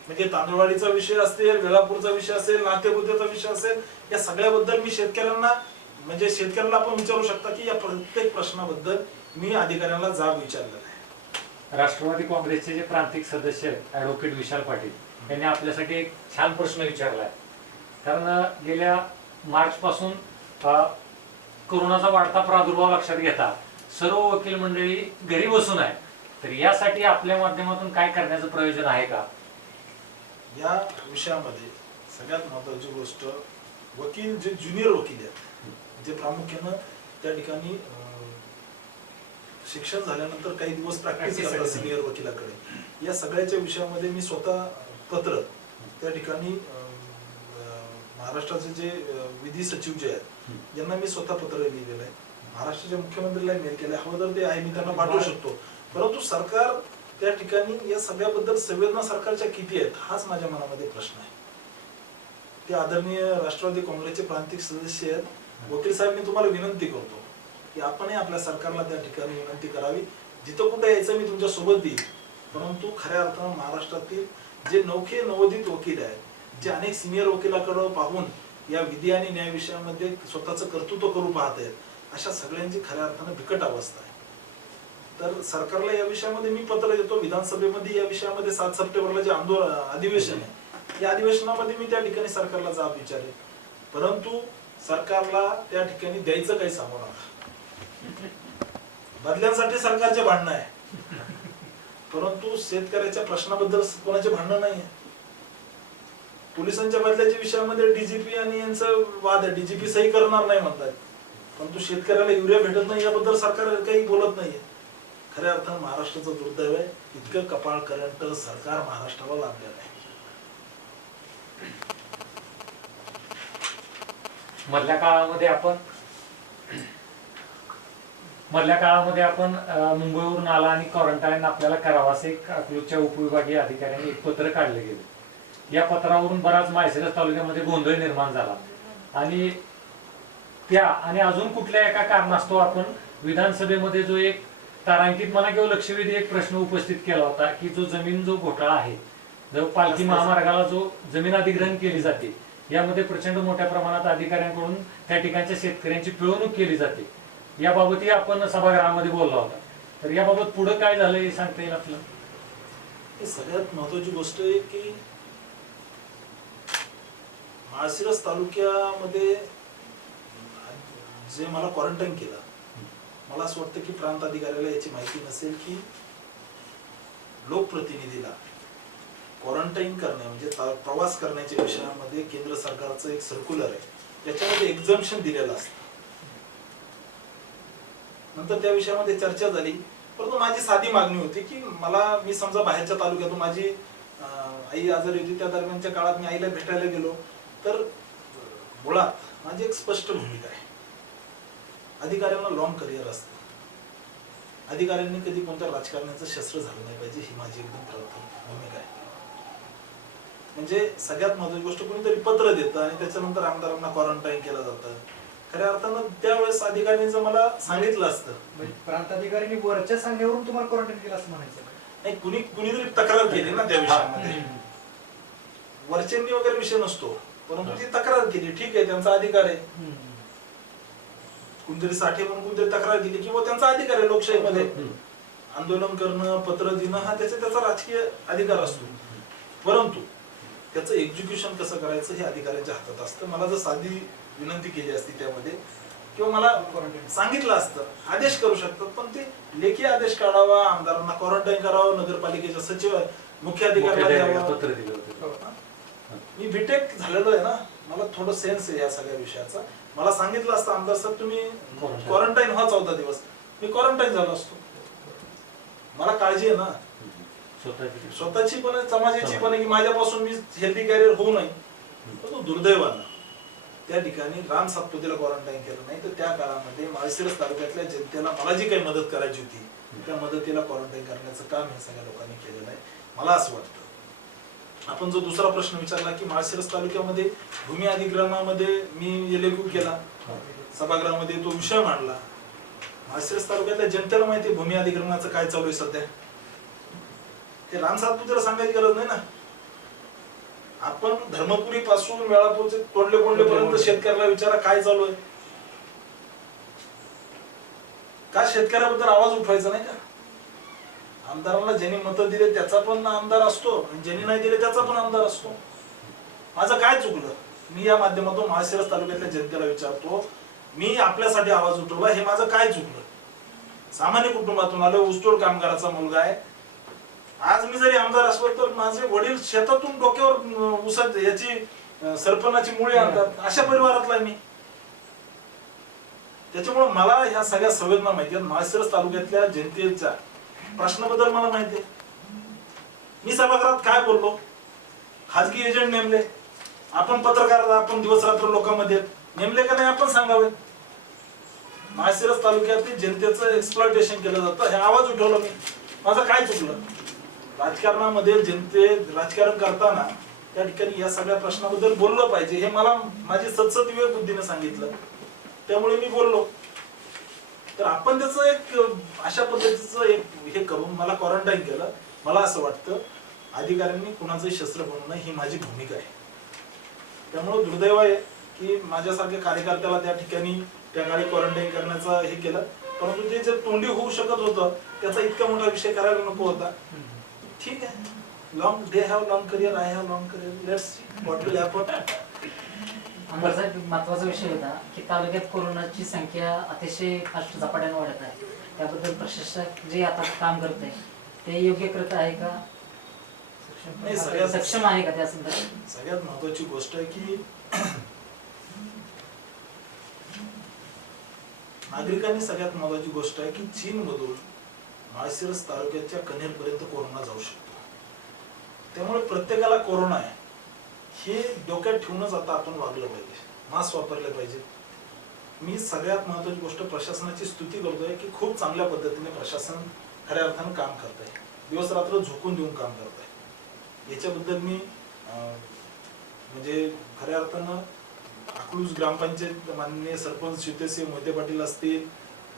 म्हणजे तांदूळवाडीचा विषय असेल, वेळापूरचा विषय असेल, नातेपुतेचा विषय असेल, या सगळ्याबद्दल मी शेतकऱ्याला आपण विचारू शकता की या प्रत्येक प्रश्नाबद्दल मी अधिकाऱ्यांना जाब विचारलेला आहे. राष्ट्रवादी काँग्रेसचे जे प्रांतिक सदस्य ऍडव्होकेट विशाल पाटील यांनी आपल्यासाठी एक छान प्रश्न विचारलाय. कारण गेल्या मार्च पासून कोरोनाचा वाढता प्रादुर्भाव लक्षात घेता सर्व वकील मंडळी घरी बसून आहे, तर यासाठी आपल्या माध्यमातून काय करण्याचं प्रयोजन आहे का? या विषयामध्ये सगळ्यात महत्वाची गोष्ट, वकील जे ज्युनियर वकील आहेत, जे प्रामुख्यानं त्या ठिकाणी शिक्षण झाल्यानंतर काही दिवस प्रॅक्टिस करतात सिनियर वकिलाकडे, या सगळ्याच्या विषयामध्ये मी स्वतः पत्र त्या ठिकाणी महाराष्ट्राचे जे विधी सचिव जे आहेत यांना मी स्वतः पत्र लिहिलेलं आहे. महाराष्ट्राच्या मुख्यमंत्र्याला मेल केलाय, हवं तर ते आहे मी त्यांना पाठवू शकतो. परंतु सरकार त्या ठिकाणी या सगळ्याबद्दल संवेदना सरकारच्या किती आहेत हाच माझ्या मनामध्ये प्रश्न आहे. ते आदरणीय राष्ट्रवादी काँग्रेसचे प्रांतिक सदस्य आहेत. वकील साहेब, मी तुम्हाला विनंती करतो की आपणही आपल्या सरकारला त्या ठिकाणी विनंती करावी, जिथं कुठे यायचं मी तुमच्या सोबत देईल, परंतु खऱ्या अर्थानं महाराष्ट्रातील जे नवखे नवोदित वकील आहेत, जे अनेक सिनियर वकिलाकडे पाहून या विधी आणि न्याय विषयामध्ये स्वतःचं कर्तृत्व करू पाहत आहेत, अशा सगळ्यांची खऱ्या अर्थानं बिकट अवस्था आहे. तर सरकारला या विषयामध्ये मी पत्र देतो. विधानसभेमध्ये या विषयामध्ये 7 सप्टेंबरला जे अधिवेशन आहे, या अधिवेशनामध्ये मी त्या ठिकाणी सरकारला जाब विचारेल, परंतु सरकारला त्या ठिकाणी द्यायचं काही सांगू नका. बदल्यांसाठी सरकारचे भांडणं आहे, परंतु शेतकऱ्याच्या प्रश्नाबद्दल कोणाचे भांडणं नाही आहे. पोलिसांच्या बदल्याच्या विषयामध्ये डीजीपी आणि यांचं वाद आहे, डीजीपी सही करणार नाही म्हणतात, परंतु शेतकऱ्याला युरिया भेटत नाही याबद्दल सरकार काही बोलत नाहीये. खऱ्या अर्थानं महाराष्ट्राचं दुर्दैव आहे, इतकं कपाळ करंट सरकार महाराष्ट्राला लाभलेलं आहे. मधल्या काळामध्ये आपण मुंबईवरून आला आणि क्वारंटाईन आपल्याला करावं असे अकलूजच्या उपविभागीय अधिकाऱ्यांनी एक पत्र काढलं गेलं. या पत्रावरून बराच माळशिरस तालुक्यामध्ये गोंधळ निर्माण झाला आणि अजून कुठल्या एका कारणास्तव आपण विधानसभेमध्ये जो एक तारांकित म्हणा किंवा लक्षवेधी एक प्रश्न उपस्थित केला होता की जो घोटाळा आहे, जो पालखी महामार्गाला जो जमीन अधिग्रहण केली जाते, यामध्ये प्रचंड मोठ्या प्रमाणात अधिकाऱ्यांकडून त्या ठिकाणच्या शेतकऱ्यांची पिळवणूक केली जाते, याबाबतही आपण सभागृहामध्ये बोलला होता. तर याबाबत पुढे काय झालं हे सांगता येईल आपलं? सगळ्यात महत्वाची गोष्ट आहे की माळशिरस तालुक्यामध्ये जे मला क्वारंटाईन केलं, मला असं वाटतं की प्रांत अधिकाऱ्याला याची माहिती नसेल की लोकप्रतिनिधीला क्वारंटाईन करणे म्हणजे प्रवास करण्याच्या विषयामध्ये केंद्र सरकारचं एक सर्क्युलर आहे, त्याच्यामध्ये एक्झम्पशन दिलेलं असतं. नंतर त्या विषयामध्ये चर्चा झाली, परंतु माझी साधी मागणी होती की मी समजा बाहेरच्या तालुक्यातून माझी आई आजारी होती, त्या दरम्यानच्या काळात मी आईला भेटायला गेलो, तर मुळात माझी एक स्पष्ट भूमिका आहे. अधिकाऱ्यांना लॉंग करिअर असतं, अधिकाऱ्यांनी कधी कोणत्या राजकारण्याचं शस्त्र झालं नाही पाहिजे, ही माझी एकदम भूमिका आहे. म्हणजे सगळ्यात महत्वाची गोष्ट, कोणीतरी पत्र देतं आणि त्याच्यानंतर आमदारांना क्वारंटाईन केलं जातं. खऱ्या अर्थानं त्यावेळेस अधिकाऱ्यांनी जर मला सांगितलं असतं, म्हणजे प्रांताधिकाऱ्यांनी वरच्या सांगण्यावरून तुम्हाला क्वारंटाईन केलं असं म्हणायचं? नाही, कुणीतरी तक्रार केली ना त्या विषयामध्ये, वरच्यांनी वगैरे विषय नसतो, परंतु ती तक्रार केली, ठीक आहे, त्यांचा अधिकार आहे. कोणतरी साठे म्हणून कोणतरी तक्रार केली किंवा त्यांचा अधिकार आहे लोकशाहीमध्ये, आंदोलन करणं, पत्र देणं हा त्याचा राजकीय अधिकार असतो. परंतु त्याचं एक्झिक्युशन कसं करायचं हे अधिकाऱ्यांच्या हातात असतं. मला जर साधी विनंती केली असती त्यामध्ये, किंवा मला सांगितलं असतं, आदेश करू शकतात, पण ते लेखी आदेश काढावा, आमदारांना क्वारंटाईन करावं, नगरपालिकेच्या सचिव मुख्य अधिकाऱ्याला पत्र दिलं होतं. मी बीटेक झालेलो आहे ना, मला थोडं सेन्स आहे या सगळ्या विषयाचा. मला सांगितलं असतं आमदार साहेब तुम्ही क्वारंटाईन व्हा 14 दिवस, मी क्वारंटाईन झालो असतो. मला काळजी आहे ना स्वतःची पण समाजाची पण, की माझ्यापासून मी हेल्दी कॅरियर होऊ नये. तो दुर्दैवानं त्या ठिकाणी राम सातपुतेला क्वारंटाईन केलं नाही, तर त्या काळामध्ये माळशिरस तालुक्यातल्या जनतेला मला जी काही मदत करायची होती त्या मदतीला क्वारंटाईन करण्याचं काम हे सगळ्या लोकांनी केलेलं आहे. मला असं वाटतं आपण जो दुसरा प्रश्न विचारला की माळशिरस तालुक्यामध्ये भूमी अधिग्रहणामध्ये मी एलेगू केला, सभागृहामध्ये तो विषय मांडला. माळशिरस तालुक्यातल्या जनतेला माहिती भूमी अधिग्रहणाचं काय चालू आहे सध्या, हे राम सातपुतेला सांगायची गरज नाही ना. आपण धर्मपुरी पासून वेळापूरचे तोडले पर्यंत शेतकऱ्याला विचारा काय चालू आहे. का शेतकऱ्याबद्दल आवाज उठवायचा नाही का? आमदारांना ज्यांनी मतं दिले त्याचा पण आमदार असतो, ज्यांनी नाही दिले त्याचा पण आमदार असतो. माझं काय चुकलं? मी या माध्यमातून माळशिरस तालुक्यातल्या जनतेला विचारतो, मी आपल्यासाठी आवाज उठवला, हे माझं काय चुकलं? सामान्य कुटुंबातून आलो, ऊसतोड कामगाराचा मुलगा आहे. आज मी जरी आमदार असलो तर माझे वडील शेतातून डोक्यावर ऊसाची याची सरपणाची मुळी आणतात, अशा परिवारातला आहे मी. त्याच्यामुळे मला ह्या सगळ्या संवेदना माहिती आहेत. माळशिरस तालुक्यातल्या जनतेच्या प्रश्नाबद्दल मला माहिती आहे. मी सभागृहात काय बोललो, खाजगी एजंट नेमले, आपण पत्रकार, आपण दिवस रात्र लोकांमध्ये नेमले का नाही आपण सांगावे. माळशिरस तालुक्यातील जनतेचं एक्सप्लॉयटेशन केलं जातं, हे आवाज उठवलं मी. माझं काय चुकलं? राजकारणामध्ये राजकारण करताना त्या ठिकाणी या सगळ्या प्रश्नाबद्दल बोललं पाहिजे, हे मला माझी सदसद्विवेक बुद्धीने सांगितलं, त्यामुळे मी बोललो. तर आपण त्याचं एक अशा पद्धतीचं एक हे करून मला क्वारंटाईन केलं. मला असं वाटतं अधिकाऱ्यांनी कुणाचंही शस्त्र बनवू नये, ही माझी भूमिका आहे. त्यामुळे दुर्दैव आहे की माझ्यासारख्या कार्यकर्त्याला त्या ठिकाणी त्या काळी क्वारंटाईन करण्याचं हे केलं, परंतु ते जे तोंडी होऊ शकत होतं त्याचा इतका मोठा विषय करायला नको होता. ठीक आहे, long they have long career, I have long career, let's see what will happen. आमदार साहेब, महत्वाचा विषय होता की तालुक्यात कोरोनाची संख्या अतिशय फास्ट झपाट्याने वाढत आहे, त्याबद्दल प्रशासक जे आता काम करत आहे ते योग्य करत आहे का, सक्षम आहे का त्या संदर्भात? सगळ्यात महत्वाची गोष्ट आहे की नागरिकांनी, सगळ्यात महत्वाची गोष्ट आहे की चीन मधून माळशिरस तालुक्याच्या कन्हेरपर्यंत कोरोना जाऊ शकतो. त्यामुळे प्रत्येकाला कोरोना आहे हे डोक्यात ठेवूनच आता आपण वागलं पाहिजे, मास्क वापरले पाहिजे. मी सगळ्यात महत्वाची गोष्ट प्रशासनाची स्तुती करतोय की खूप चांगल्या पद्धतीने प्रशासन खऱ्या अर्थानं काम करत आहे, दिवस रात्र झोकून देऊन काम करत आहे. याच्याबद्दल मी म्हणजे खऱ्या अर्थानं अकलूज ग्रामपंचायत माननीय सरपंच शिवतेसिंह मोहिते पाटील असतील,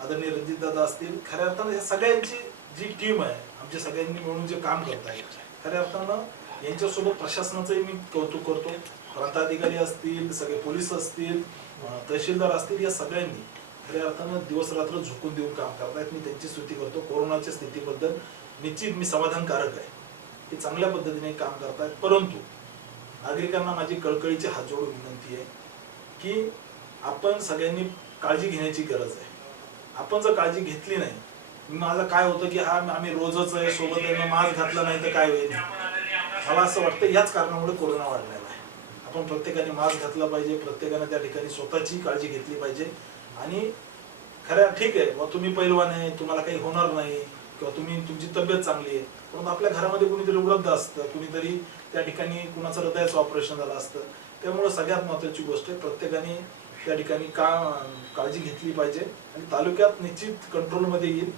आदरणीय रणजितदादा असतील, खऱ्या अर्थानं या सगळ्यांची जी टीम आहे, आमच्या सगळ्यांनी मिळून जे काम करत आहे, खऱ्या अर्थानं यांच्यासोबत प्रशासनाचंही मी कौतुक करतो. प्रांताधिकारी असतील, सगळे पोलीस असतील, तहसीलदार असतील, या सगळ्यांनी खऱ्या अर्थानं दिवस रात्र झोकून देऊन काम करतायत. मी त्यांची स्तुती करतो. कोरोनाच्या स्थितीबद्दल निश्चित मी समाधानकारक आहे की चांगल्या पद्धतीने काम करतायत. परंतु नागरिकांना माझी कळकळीची हात जोडून विनंती आहे की आपण सगळ्यांनी काळजी घेण्याची गरज आहे. आपण जर काळजी घेतली नाही, माझं काय होतं की आम्ही रोजच आहे सोबत आहे, मास्क घातला नाही तर काय होईल. मला असं वाटतं याच कारणामुळे कोरोना वाढलेला आहे. आपण प्रत्येकाने मास्क घातला पाहिजे, प्रत्येकाने त्या ठिकाणी स्वतःची काळजी घेतली पाहिजे. आणि खऱ्या ठीक आहे व तुम्ही पैलवान आहे, तुम्हाला काही होणार नाही किंवा तुमची तब्येत चांगली आहे, परंतु आपल्या घरामध्ये कुणीतरी वृद्ध असतं, कुणीतरी त्या ठिकाणी कुणाचं हृदयाचं ऑपरेशन झालं असतं. त्यामुळे सगळ्यात महत्त्वाची गोष्ट आहे प्रत्येकाने त्या ठिकाणी काळजी घेतली पाहिजे आणि तालुक्यात निश्चित कंट्रोलमध्ये येईल.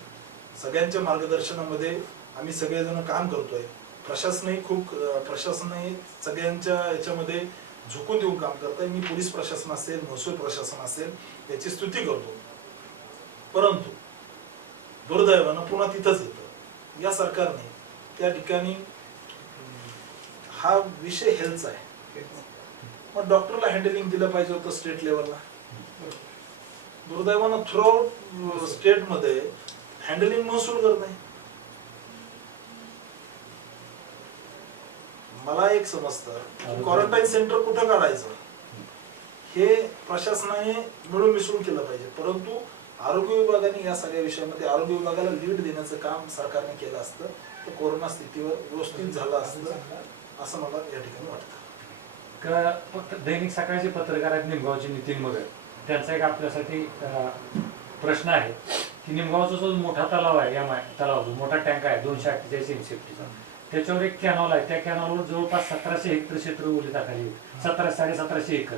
सगळ्यांच्या मार्गदर्शनामध्ये आम्ही सगळेजण काम करतोय. प्रशासनही सगळ्यांच्या याच्यामध्ये झुकून देऊन काम करतोय. मी पोलीस प्रशासन असेल, महसूल प्रशासन असेल, याची स्तुती करतो. परंतु दुर्दैवानं पुन्हा तिथंच येतं. या सरकारने त्या ठिकाणी हा विषय हेल्थचा आहे, मग डॉक्टरला हँडलिंग दिलं पाहिजे होतं स्टेट लेवलला. दुर्दैवानं थ्रू स्टेटमध्ये हँडलिंग महसूल करत नाही. मला एक समजतं क्वारंटाईन सेंटर कुठं काढायचं हे प्रशासनाने मिळून मिसळून केलं पाहिजे. परंतु आरोग्य विभागाने या सगळ्या विषयामध्ये आरोग्य विभागाला लीड देण्याचं काम सरकारने केलं असतं तर कोरोना स्थितीवर व्यवस्थित झालं असतं असं मला या ठिकाणी वाटतं. दैनिक सकाळचे पत्रकार आहेत निमगावचे नितीन मगर, त्यांचा एक आपल्यासाठी प्रश्न आहे की निमगावचा जो मोठा तलाव आहे, या तलाव जो मोठा टँक आहे 248 MCFTचा, त्याच्यावर एक कॅनॉल आहे. त्या कॅनॉलवर जवळपास 1700 हेक्टर क्षेत्र ओलिताखाली, 1750 एकर.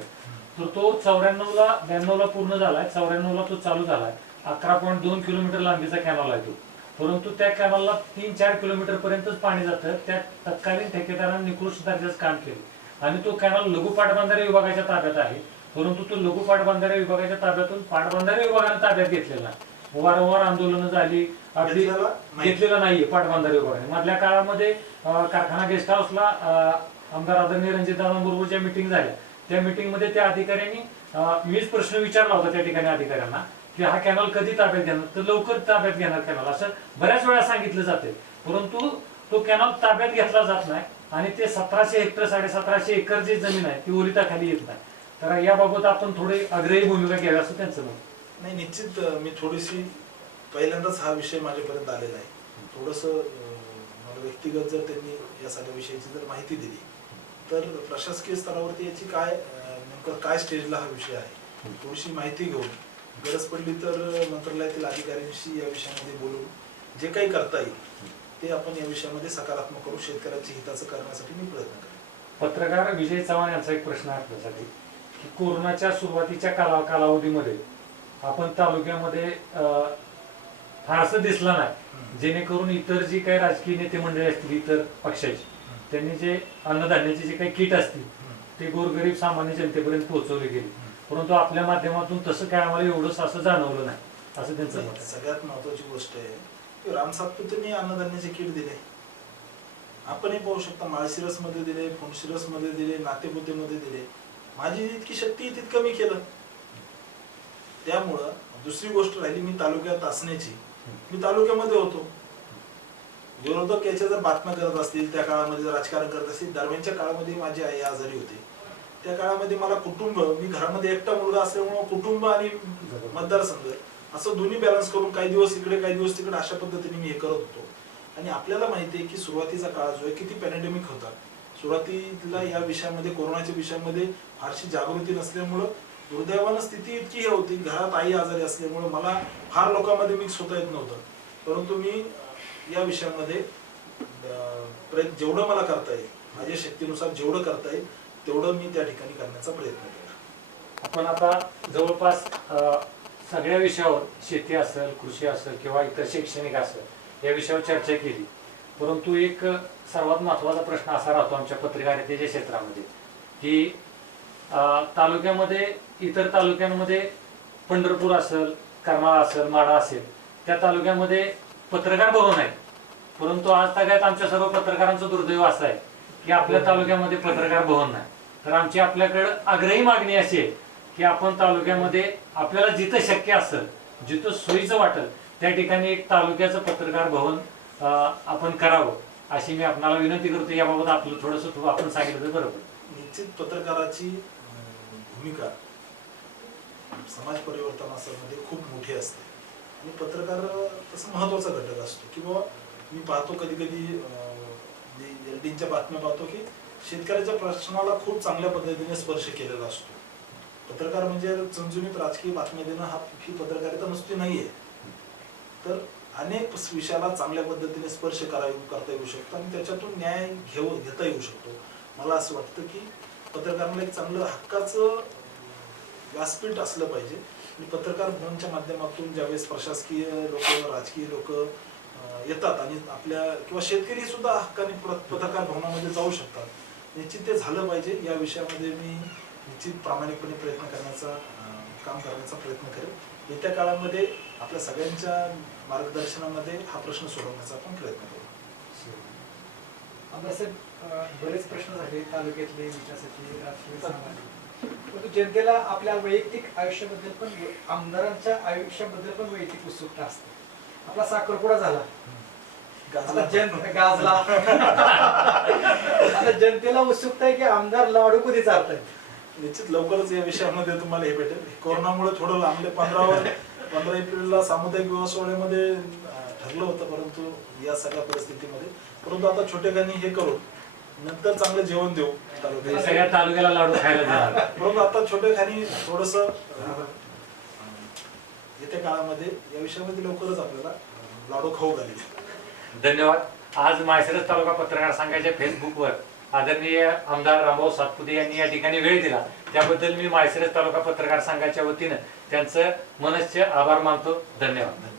तर तो 92ला पूर्ण झालाय, 94ला तो चालू झालाय. 11.2 किलोमीटर लांबीचा कॅनॉल आहे तो. परंतु त्या कॅनॉलला 3-4 किलोमीटर पर्यंतच पाणी जातं. त्या तत्कालीन ठेकेदारांनी निकृष्ट दर्जाचं काम केलं आणि तो कॅनॉल लघु पाटबंधारे विभागाच्या ताब्यात आहे. परंतु तो लघु पाटबंधारे विभागाच्या ताब्यातून पाटबंधारे विभागाने ताब्यात घेतलेला नाही. वारंवार आंदोलनं झाली, अगदी घेतलेलं नाहीये पाटबंधारे विभागाने. मधल्या काळामध्ये कारखाना गेस्ट हाऊसला आमदार आदरणीय रणजितदादांबरोबर ज्या मिटिंग झाल्या, त्या मिटिंगमध्ये त्या अधिकाऱ्यांनी मीच प्रश्न विचारला होता त्या ठिकाणी अधिकाऱ्यांना की हा कॅनॉल कधी ताब्यात घेणार, तर लवकर ताब्यात घेणार कॅनॉल, असं बऱ्याच वेळा सांगितलं जाते. परंतु तो कॅनॉल ताब्यात घेतला जात नाही आणि ते 1700 हेक्टर 1750 एकर जी जमीन आहे ती ओलिताखाली येत नाही. तर याबाबत आपण थोडी आग्रही भूमिका घ्यावी असं त्यांचं मत. नाही, निश्चित मी थोडीशी पहिल्यांदाच हा विषय माझ्यापर्यंत आलेला आहे. थोडंसं मला व्यक्तिगत जर त्यांनी या सगळ्या विषयाची जर माहिती दिली तर प्रशासकीय स्तरावरती याची नेमकं काय स्टेजला हा विषय आहे थोडीशी माहिती घेऊन गरज पडली तर मंत्रालयातील अधिकाऱ्यांशी या विषयामध्ये बोलून जे काही करता येईल ते आपण या विषयामध्ये सकारात्मक करू, शेतकऱ्यांच्या हिताचं करण्यासाठी मी प्रयत्न करेन. पत्रकार विजय चव्हाण यांचा एक प्रश्न आहे आपल्यासाठी की कोरोनाच्या सुरुवातीच्या कालावधीमध्ये आपण तालुक्यामध्ये फारसं दिसला नाही, जेणेकरून इतर जी काही राजकीय नेते मंडळी असतील इतर पक्षाची, त्यांनी जे अन्नधान्याचे जे काही किट असतील ते गोरगरीब सामान्य जनतेपर्यंत पोहोचवले गेले. परंतु आपल्या माध्यमातून तसं काय आम्हाला एवढं असं जाणवलं नाही असं त्यांचं मत आहे. सगळ्यात महत्वाची गोष्ट आहे की राम सातपुतेंनी अन्नधान्याचे किट दिले. आपणही पाहू शकता, माळशिरस मध्ये दिले, फुंडशिरस मध्ये दिले, नातेपुतेमध्ये दिले. माझी जितकी शक्ती तितकं मी केलं. त्यामुळं दुसरी गोष्ट राहिली मी तालुक्यात असण्याची, मी तालुक्यामध्ये होतो. विरोधक याच्या जर बातम्या करत असतील, त्या काळामध्ये जर राजकारण करत असतील, दरम्यानच्या काळामध्ये माझी आई आजारी होती. त्या काळामध्ये मला कुटुंब, मी घरामध्ये एकटा मुलगा असल्यामुळे कुटुंब आणि मतदारसंघ असं दोन्ही बॅलन्स करून काही दिवस इकडे काही दिवस तिकडे अशा पद्धतीने मी हे करत होतो. आणि आपल्याला माहिती आहे की सुरुवातीचा काळ जो आहे किती पॅन्डेमिक होता. सुरुवातीला या विषयामध्ये, कोरोनाच्या विषयामध्ये फारशी जागृती नसल्यामुळं दुर्दैवानं स्थिती इतकी हे होती, घरात आई आजारी असल्यामुळे मला फार लोकांमध्ये मिक्स होता येत नव्हतं. परंतु मी या विषयामध्ये जेवढं मला करता येईल, माझ्या शक्तीनुसार जेवढं करता येईल तेवढं मी त्या ठिकाणी करण्याचा प्रयत्न केला. आपण आता जवळपास सगळ्या विषयावर, शेती असेल, कृषी असेल किंवा इतर शैक्षणिक असेल, या विषयावर चर्चा केली. परंतु एक सर्वात महत्त्वाचा प्रश्न असा राहतो आमच्या पत्रकारितेच्या क्षेत्रामध्ये की तालुक्यामध्ये, इतर तालुक्यांमध्ये पंढरपूर असेल, करमाळा असेल, माढा असेल, त्या तालुक्यामध्ये पत्रकार भवन आहे. परंतु आज तागायत आमच्या सर्व पत्रकारांचं दुर्दैव असं आहे की आपल्या तालुक्यामध्ये पत्रकार भवन नाही. तर आमची आपल्याकडे आग्रही मागणी अशी आहे की आपण तालुक्यामध्ये आपल्याला जिथं शक्य असेल, जिथं सोयीचं वाटेल त्या ठिकाणी एक तालुक्याचं पत्रकार भवन आपण करावं अशी मी आपणाला विनंती करतो. याबाबत आपलं थोडंसं आपण सांगितलं तर बरोबर. निश्चित पत्रकाराची भूमिका समाज परिवर्तनामध्ये खूप मोठी असते आणि पत्रकार तसा महत्वाचा घटक असतो. किंवा मी पाहतो कधी कधी एलडीच्या बातम्या पाहतो की शेतकऱ्याच्या प्रश्नाला खूप चांगल्या पद्धतीने स्पर्श केलेला असतो. पत्रकार म्हणजे चमचमीत राजकीय बातम्या देणं ही पत्रकारिता नुसती नाहीये. तर अनेक विषयाला चांगल्या पद्धतीने स्पर्श करता येऊ शकतो आणि त्याच्यातून न्याय घेता येऊ शकतो. मला असं वाटतं की पत्रकारांना एक चांगलं हक्काचं व्यासपीठ असलं पाहिजे आणि पत्रकार भवनच्या माध्यमातून ज्यावेळेस प्रशासकीय लोक, राजकीय लोक येतात आणि आपल्या किंवा शेतकरी सुद्धा हक्काने पत्रकार भवनामध्ये जाऊ शकतात, निश्चित ते झालं पाहिजे. या विषयामध्ये मी निश्चित प्रामाणिकपणे प्रयत्न करण्याचा काम करण्याचा प्रयत्न करेन. येत्या काळामध्ये आपल्या सगळ्यांच्या मार्गदर्शनामध्ये हा प्रश्न सोडवण्याचा आपण प्रयत्न करू. आमदार साहेब, बरेच प्रश्न झाले तालुक्यातले, विकासाचे, राजकीय, सामाजिक. परंतु जनतेला आपल्या वैयक्तिक आयुष्याबद्दल पण, आमदारांच्या आयुष्याबद्दल पण वैयक्तिक उत्सुकता असते. आपला साखरपुडा झाला, आता गाजला. आता जनतेला उत्सुकता आहे की आमदार लाडू कधी चालताय. निश्चित लवकरच या विषयामध्ये तुम्हाला हे भेटेल. कोरोनामुळे थोडं लांबले 15 एप्रिलला सामुदायिक विवाह सोहळ्यामध्ये ठरलं होतं, परंतु या सगळ्या परिस्थितीमध्ये, परंतु आता छोटेखानी हे करून नंतर चांगलं जेवण देऊ सगळ्या तालुक्याला लाडू खायला देणार. परंतु आता छोटेखानी थोडस येत्या काळामध्ये या विषयामध्ये लवकरच आपल्याला लाडू खाऊ घालेल. धन्यवाद. आज माळशिरस तालुका पत्रकार संघाच्या फेसबुकवर आदरणीय आमदार रामभाऊ सातपुते यांनी या ठिकाणी वेळ दिला, त्याबद्दल मी माळशिरस तालुका पत्रकार संघाच्या वतीनं त्यांचं मनस्च आभार मानतो. धन्यवाद.